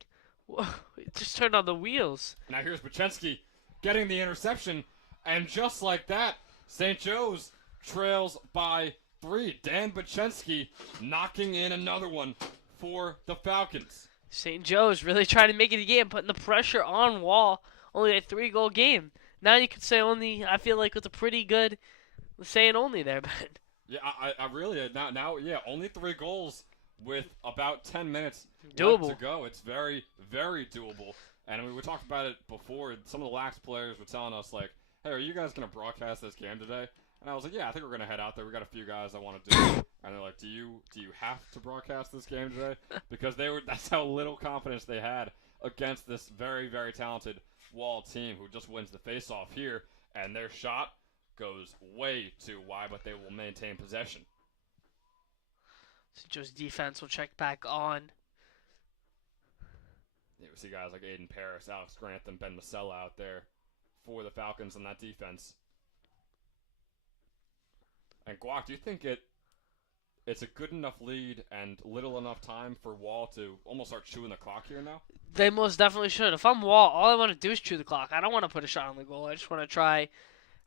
Whoa, it just turned on the wheels. Now here's Bachenski getting the interception, and just like that, St. Joe's trails by 3. Dan Bachenski knocking in another one for the Falcons. St. Joe's really trying to make it a game, putting the pressure on Wall. Only a 3-goal game. Now you could say only, I feel like it's a pretty good saying only there, but. Yeah, I really, only 3 goals with about 10 minutes Doable. left to go. It's very, very doable. And I mean, we talked about it before. Some of the Lax players were telling us, like, hey, are you guys going to broadcast this game today? And I was like, yeah, I think we're going to head out there. We got a few guys that want to do it. And they're like, do you have to broadcast this game today? Because that's how little confidence they had against this very, very talented Wall team who just wins the face-off here. And their shot goes way too wide, but they will maintain possession. St. Joe's defense will check back on. Yeah, we see guys like Aiden Paris, Alex Grantham, Ben Masella out there for the Falcons on that defense. And Guac, do you think it's a good enough lead and little enough time for Wall to almost start chewing the clock here now? They most definitely should. If I'm Wall, all I want to do is chew the clock. I don't want to put a shot on the goal. I just want to try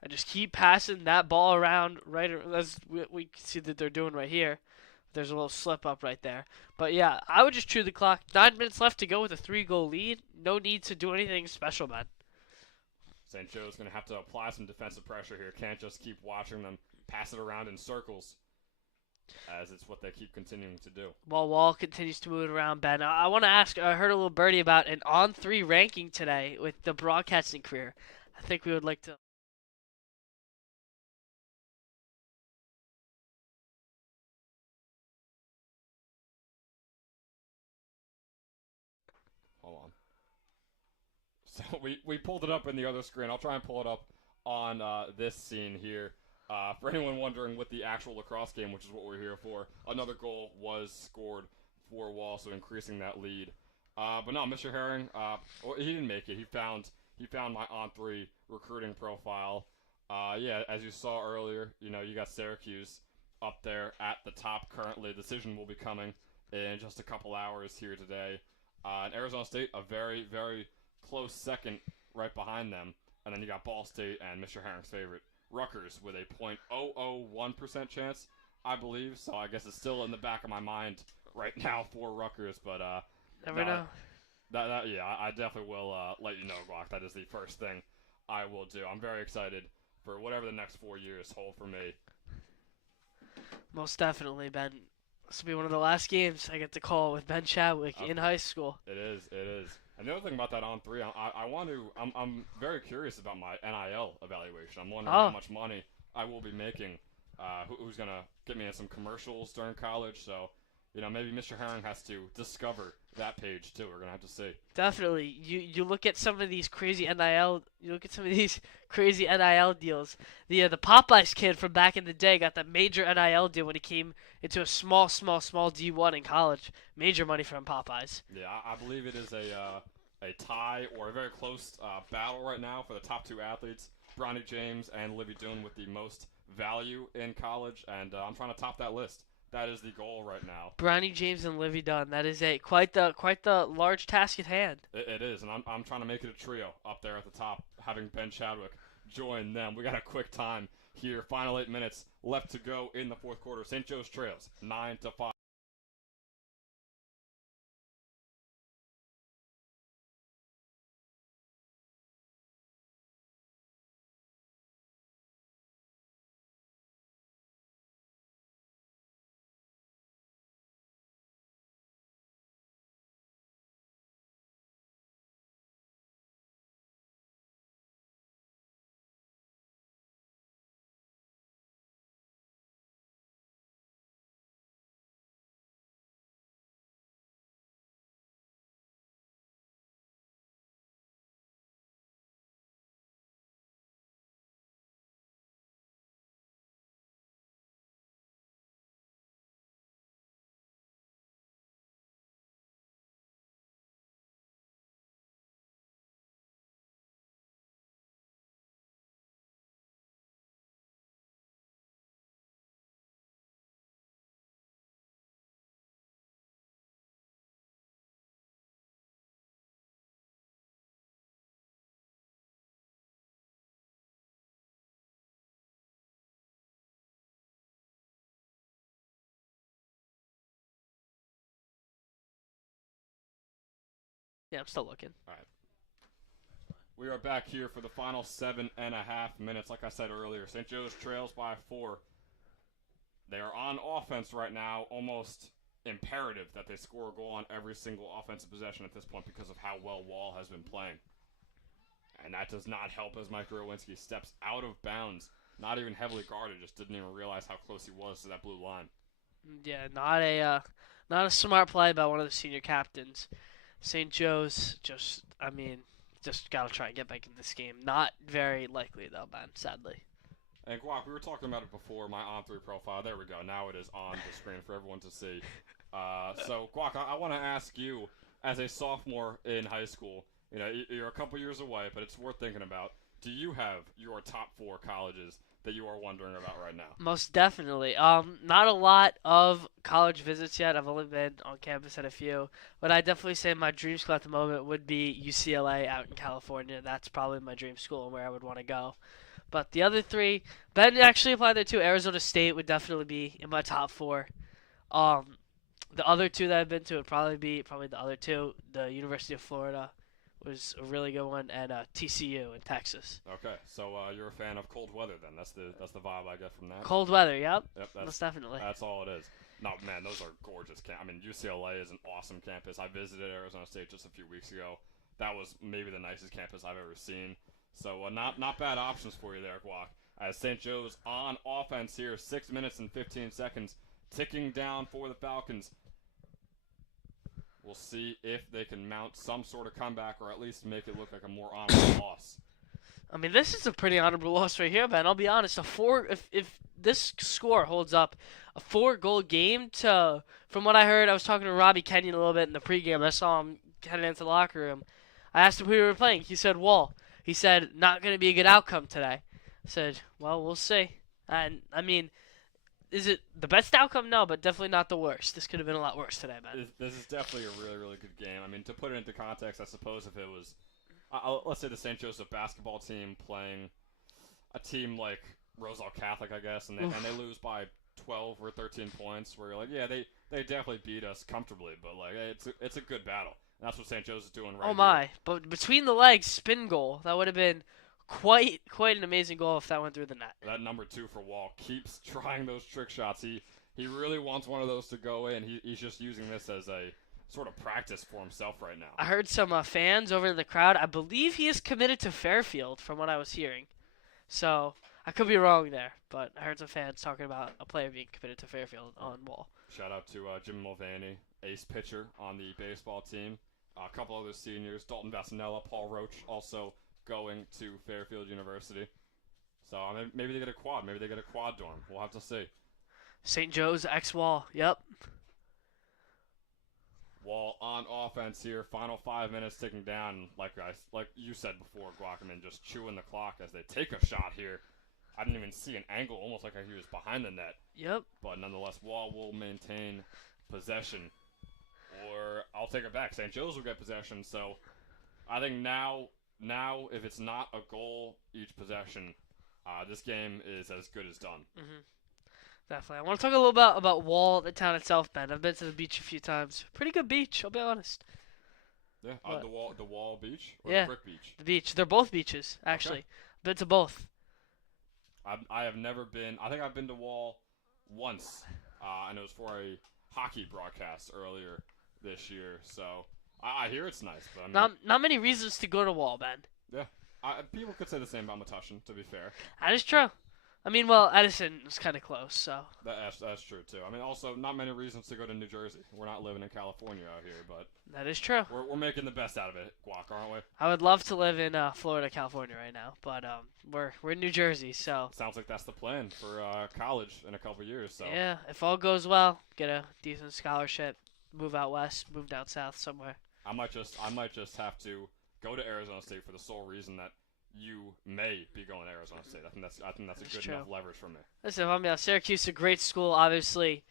and just keep passing that ball around right as we see that they're doing right here. There's a little slip up right there. But yeah, I would just chew the clock. 9 minutes left to go with a 3-goal lead. No need to do anything special, man. St. Joe's going to have to apply some defensive pressure here. Can't just keep watching them pass it around in circles, as it's what they keep continuing to do. While Wall continues to move it around, Ben, I want to ask, I heard a little birdie about an on-3 ranking today with the broadcasting career. I think we would like to... Hold on. So we pulled it up in the other screen. I'll try and pull it up on this scene here. For anyone wondering with the actual lacrosse game, which is what we're here for, another goal was scored for Wall, so increasing that lead. But no, Mr. Herring, he didn't make it. He found my on-3 recruiting profile. Yeah, as you saw earlier, you got Syracuse up there at the top currently. The decision will be coming in just a couple hours here today. And Arizona State, a very, very close second right behind them. And then you got Ball State and Mr. Herring's favorite, Rutgers, with a .001% chance, I believe. So I guess it's still in the back of my mind right now for Rutgers. But Never know. Yeah, I definitely will let you know, Glock. That is the first thing I will do. I'm very excited for whatever the next 4 years hold for me. Most definitely, Ben. This will be one of the last games I get to call with Ben Chadwick in high school. It is. It is. And the other thing about that on three, I want to. I'm very curious about my NIL evaluation. I'm wondering how much money I will be making. Who's gonna get me in some commercials during college? So, maybe Mr. Herring has to discover that page too. We're gonna have to see. Definitely. You look at some of these crazy NIL. You look at some of these crazy NIL deals. The Popeyes kid from back in the day got that major NIL deal when he came into a small D1 in college. Major money from Popeyes. Yeah, I believe it is a tie or a very close battle right now for the top two athletes, Bronny James and Livy Dunn, with the most value in college, and I'm trying to top that list. That is the goal right now. Bronny James and Livy Dunn. That is quite the large task at hand. It is, and I'm trying to make it a trio up there at the top, having Ben Chadwick join them. We got a quick time here. Final 8 minutes left to go in the fourth quarter. St. Joe's trails 9-5. Yeah, I'm still looking. All right. We are back here for the final 7.5 minutes. Like I said earlier, St. Joe's trails by 4. They are on offense right now, almost imperative that they score a goal on every single offensive possession at this point because of how well Wall has been playing. And that does not help as Mike Rowinski steps out of bounds. Not even heavily guarded, just didn't even realize how close he was to that blue line. Yeah, not a smart play by one of the senior captains. St. Joe's just got to try and get back in this game. Not very likely, though, Ben, sadly. And Guac, we were talking about it before, my on-3 profile. There we go. Now it is on the screen for everyone to see. So, Guac, I want to ask you, as a sophomore in high school, you're a couple years away, but it's worth thinking about. Do you have your top 4 colleges that you are wondering about right now? Most definitely. Not a lot of college visits yet. I've only been on campus at a few. But I definitely say my dream school at the moment would be UCLA out in California. That's probably my dream school and where I would want to go. But the other 3, Ben actually applied there too. Arizona State would definitely be in my top 4. The other 2 that I've been to would probably be the other 2. The University of Florida was a really good one, and TCU in Texas. Okay, so you're a fan of cold weather then. That's the vibe I get from that. Cold weather, yep. Yep, most definitely. That's all it is. No, man, those are gorgeous. UCLA is an awesome campus. I visited Arizona State just a few weeks ago. That was maybe the nicest campus I've ever seen. So not bad options for you there, Guac. As St. Joe's on offense here, 6 minutes and 15 seconds, ticking down for the Falcons. We'll see if they can mount some sort of comeback or at least make it look like a more honorable loss. I mean, this is a pretty honorable loss right here, man. I'll be honest. If this score holds up, a 4-goal game from what I heard, I was talking to Robbie Kenyon a little bit in the pregame. I saw him heading into the locker room. I asked him who we were playing. He said Wall. He said, not going to be a good outcome today. I said, well, we'll see. And, I mean, is it the best outcome? No, but definitely not the worst. This could have been a lot worse today, man. This is definitely a really, really good game. I mean, to put it into context, I suppose if it was, let's say the St. Joseph basketball team playing a team like Roselle Catholic, I guess, and they lose by 12 or 13 points, where you're like, yeah, they definitely beat us comfortably, but like it's a good battle. That's what St. Joe's is doing right Oh here. my! But between the legs, spin goal. That would have been quite an amazing goal if that went through the net. That number 2 for Wall keeps trying those trick shots. He really wants one of those to go in. He's just using this as a sort of practice for himself right now. I heard some fans over in the crowd. I believe he is committed to Fairfield, from what I was hearing. So I could be wrong there, but I heard some fans talking about a player being committed to Fairfield on Wall. Shout out to Jim Mulvaney, ace pitcher on the baseball team. A couple other seniors, Dalton Vassanella, Paul Roach, also going to Fairfield University. So maybe they get a quad. Maybe they get a quad dorm. We'll have to see. St. Joe's X-Wall. Yep. Wall on offense here. Final 5 minutes ticking down. Like you said before, Guacaman just chewing the clock as they take a shot here. I didn't even see an angle, almost like he was behind the net. Yep. But nonetheless, Wall will maintain possession. Or I'll take it back. St. Joe's will get possession. So I think now if it's not a goal each possession, this game is as good as done. Mm-hmm. Definitely. I want to talk a little about Wall, the town itself, Ben. I've been to the beach a few times. Pretty good beach, I'll be honest. Yeah, the wall beach or Yeah. the brick beach. The beach. They're both beaches, actually. Okay. Been to both. I have never been. I think I've been to Wall once, and it was for a hockey broadcast earlier this year. So I hear it's nice, but I mean, Not many reasons to go to Wall, Ben. yeah, people could say the same about Metushin. To be fair, That is true. I mean, well, Edison was kind of close, so. that's true too. I mean, also not many reasons to go to New Jersey. We're not living in California out here, but That is true. we're making the best out of it, Guac, aren't we? I would love to live in Florida, California right now, but we're in New Jersey, so. Sounds like that's the plan for college in a couple years. So Yeah, if all goes well, get a decent scholarship, move out west, move down south somewhere. I might just have to go to Arizona State for the sole reason that you may be going to Arizona State. I think that's a That's good true. enough leverage for me. Listen, I mean, Syracuse is a great school, obviously.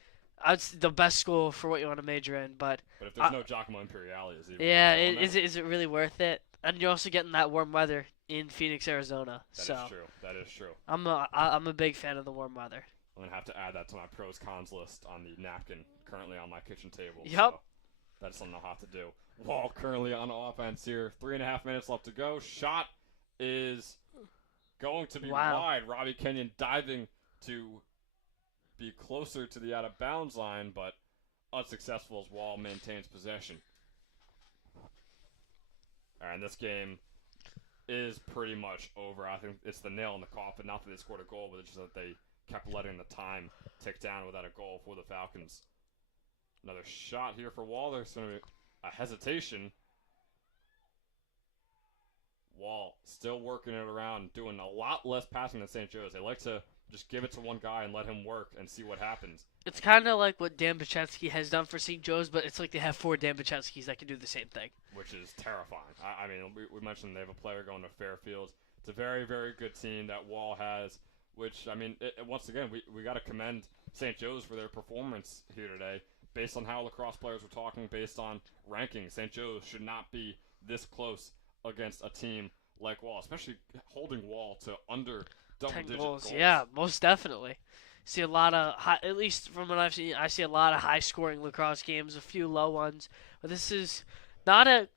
It's the best school for what you want to major in, but But if there's no Giacomo Imperiale, yeah, is it really worth it? And you're also getting that warm weather in Phoenix, Arizona. That so is true. That is true. I'm a big fan of the warm weather. I'm gonna have to add that to my pros cons list on the napkin currently on my kitchen table. Yep. So that's something I'll have to do. Wall currently on offense here. 3.5 minutes left to go. Shot is going to be wide. Robbie Kenyon diving to be closer to the out of bounds line, but unsuccessful as Wall maintains possession. And this game is pretty much over. I think it's the nail in the coffin. Not that they scored a goal, but it's just that they kept letting the time tick down without a goal for the Falcons. Another shot here for Wall. There's going to be a hesitation. Wall still working it around, doing a lot less passing than St. Joe's. They like to just give it to one guy and let him work and see what happens. It's kind of like what Dan Bachensky has done for St. Joe's, but it's like they have 4 Dan Bachenskys that can do the same thing. Which is terrifying. I mean, we mentioned they have a player going to Fairfield. It's a very, very good team that Wall has, which, I mean, once again, we got to commend St. Joe's for their performance here today. Based on how lacrosse players were talking, based on rankings, St. Joe's should not be this close against a team like Wall, especially holding Wall to under double-digit goals. Yeah, most definitely. See a lot of at least from what I've seen, I see a lot of high-scoring lacrosse games, a few low ones. But this is not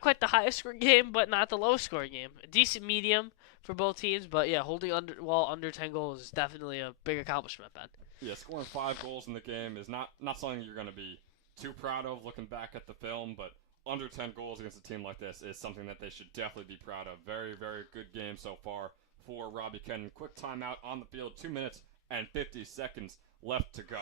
quite the highest-scoring game, but not the lowest-scoring game. A decent medium for both teams, but yeah, holding Wall under 10 goals is definitely a big accomplishment, Ben. Yeah, scoring 5 goals in the game is not something you're going to be too proud of looking back at the film, but under 10 goals against a team like this is something that they should definitely be proud of. Very, very good game so far for Robbie Kenyon. Quick timeout on the field, 2 minutes and 50 seconds left to go.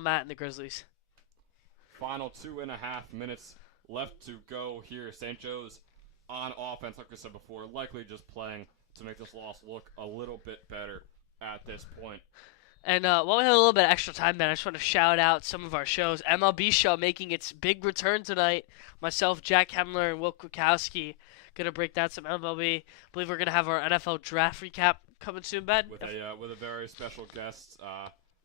Matt and the Grizzlies. Final 2.5 minutes left to go here. St. Joe's on offense, like I said before, likely just playing to make this loss look a little bit better at this point. And while we have a little bit of extra time, Ben, I just want to shout out some of our shows. MLB Show making its big return tonight. Myself, Jack Hemler, and Will Kwiatkowski going to break down some MLB. I believe we're going to have our NFL draft recap coming soon, Ben. With a very special guest,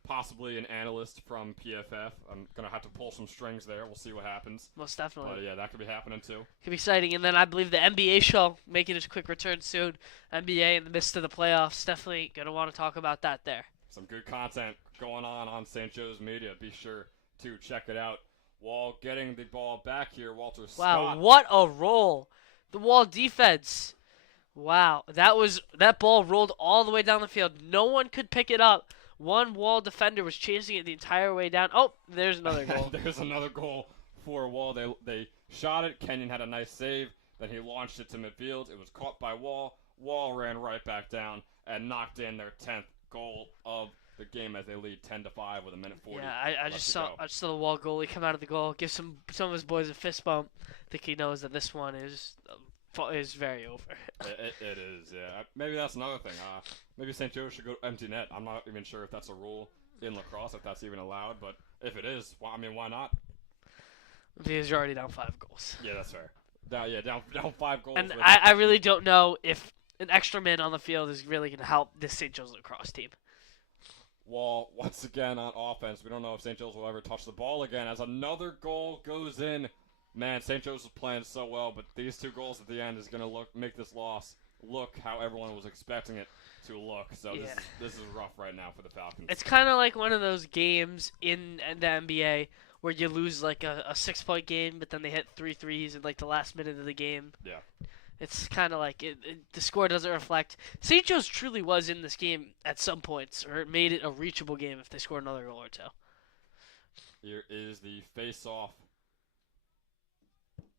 possibly an analyst from PFF. I'm going to have to pull some strings there. We'll see what happens. Most definitely. But yeah, that could be happening too. Could be exciting. And then I believe the NBA Show making its quick return soon. NBA in the midst of the playoffs. Definitely going to want to talk about that there. Some good content going on St. Joe's Media. Be sure to check it out. Wall getting the ball back here. Walter Scott. Wow, what a roll. The Wall defense. Wow, that ball rolled all the way down the field. No one could pick it up. One Wall defender was chasing it the entire way down. Oh, there's another goal. There's another goal for Wall. They shot it. Kenyon had a nice save. Then he launched it to midfield. It was caught by Wall. Wall ran right back down and knocked in their 10th goal of the game as they lead 10-5 with a minute 40. Yeah, I just saw the Wall goalie come out of the goal, give some of his boys a fist bump. I think he knows that this one is very over. It is, yeah. Maybe that's another thing. Maybe St. Joe should go empty net. I'm not even sure if that's a rule in lacrosse, if that's even allowed. But if it is, well, I mean, why not? Because you're already down 5 goals. Yeah, that's fair. Down 5 goals. And I really don't know if an extra man on the field is really going to help this St. Joe's lacrosse team. Wall, once again on offense. We don't know if St. Joe's will ever touch the ball again as another goal goes in. Man, St. Joe's was playing so well, but these 2 goals at the end is going to make this loss look how everyone was expecting it to look. So yeah. This is rough right now for the Falcons. It's kind of like one of those games in the NBA where you lose like a 6-point game, but then they hit 3 threes in like the last minute of the game. Yeah. It's kind of like the score doesn't reflect. St. Joe's truly was in this game at some points, or it made it a reachable game if they scored another goal or 2. Here is the face-off.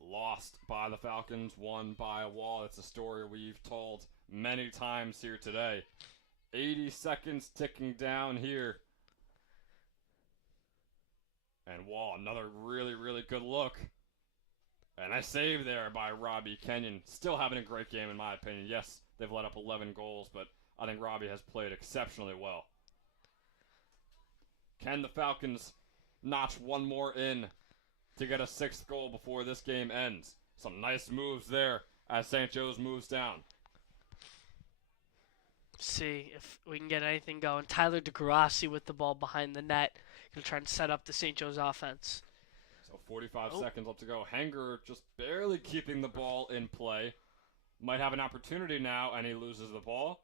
Lost by the Falcons, won by a Wall. It's a story we've told many times here today. 80 seconds ticking down here. And Wall, another really, really good look. And a save there by Robbie Kenyon. Still having a great game in my opinion. Yes, they've let up 11 goals, but I think Robbie has played exceptionally well. Can the Falcons notch one more in to get a 6th goal before this game ends? Some nice moves there as St. Joe's moves down. See if we can get anything going. Tyler DeGrassi with the ball behind the net. Going to try and set up the St. Joe's offense. So 45 seconds left to go. Hanger just barely keeping the ball in play. Might have an opportunity now, and he loses the ball.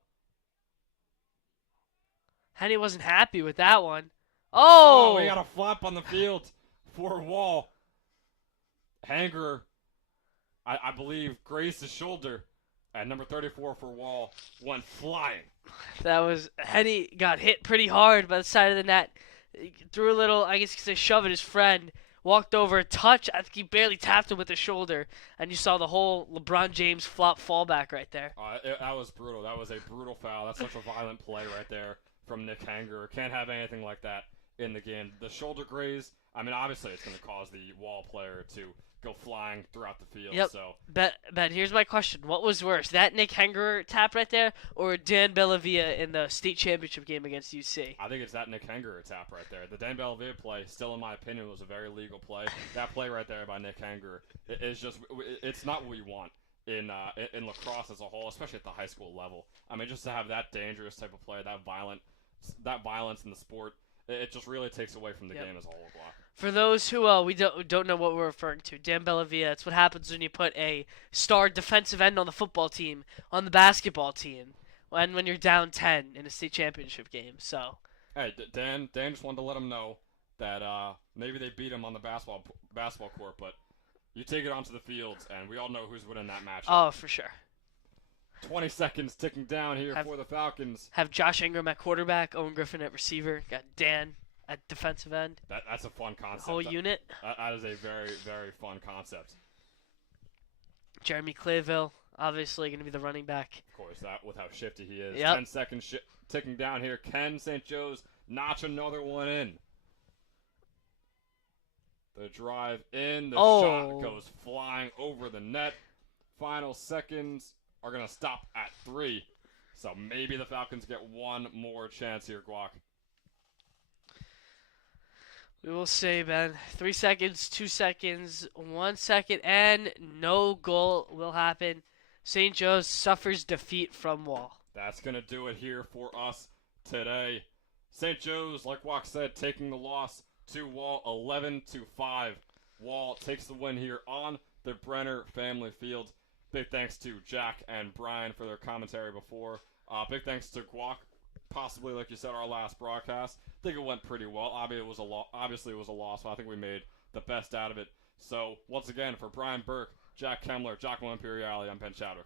Henny wasn't happy with that one. Oh! We got a flop on the field for Wall. Hanger, I believe, grazed his shoulder. And number 34 for Wall went flying. That was Henny got hit pretty hard by the side of the net. He threw a little, I guess you could say, shove at his friend. Walked over, touch. I think he barely tapped him with his shoulder, and you saw the whole LeBron James flop fallback right there. That was brutal. That was a brutal foul. That's such a violent play right there from Nick Hanger. Can't have anything like that in the game. The shoulder graze, I mean, obviously it's going to cause the Wall player to go flying throughout the field. Yep. So. But here's my question. What was worse, that Nick Hanger tap right there or Dan Bellavia in the state championship game against UC? I think it's that Nick Hanger tap right there. The Dan Bellavia play, still in my opinion, was a very legal play. That play right there by Nick Hanger is just, it's not what you want in lacrosse as a whole, especially at the high school level. I mean, just to have that dangerous type of play, that violence in the sport, it just really takes away from the game as a whole. For those who we don't know what we're referring to, Dan Bellavia, it's what happens when you put a star defensive end on the football team, on the basketball team, when you're down 10 in a state championship game. So. Hey, Dan just wanted to let him know that maybe they beat him on the basketball court, but you take it onto the fields, and we all know who's winning that match. Oh, for sure. 20 seconds ticking down here for the Falcons. Have Josh Ingram at quarterback, Owen Griffin at receiver, got Dan at defensive end. That's a fun concept. Whole unit. That is a very, very fun concept. Jeremy Clayville, obviously going to be the running back. Of course, that with how shifty he is. Yep. 10 seconds ticking down here. Can St. Joe's notch another one in? The drive in. The Oh. shot goes flying over the net. Final seconds are going to stop at 3. So maybe the Falcons get one more chance here, Guac. We will see, Ben. 3 seconds, 2 seconds, 1 second, and no goal will happen. St. Joe's suffers defeat from Wall. That's going to do it here for us today. St. Joe's, like Guac said, taking the loss to Wall 11-5. Wall takes the win here on the Brenner Family Field. Big thanks to Jack and Brian for their commentary before. Big thanks to Guac, possibly, like you said, our last broadcast. I think it went pretty well. Obviously, it was a loss, but I think we made the best out of it. So, once again, for Brian Burke, Jack Kemmler, Giacomo Imperiale, I'm Ben Chadwick.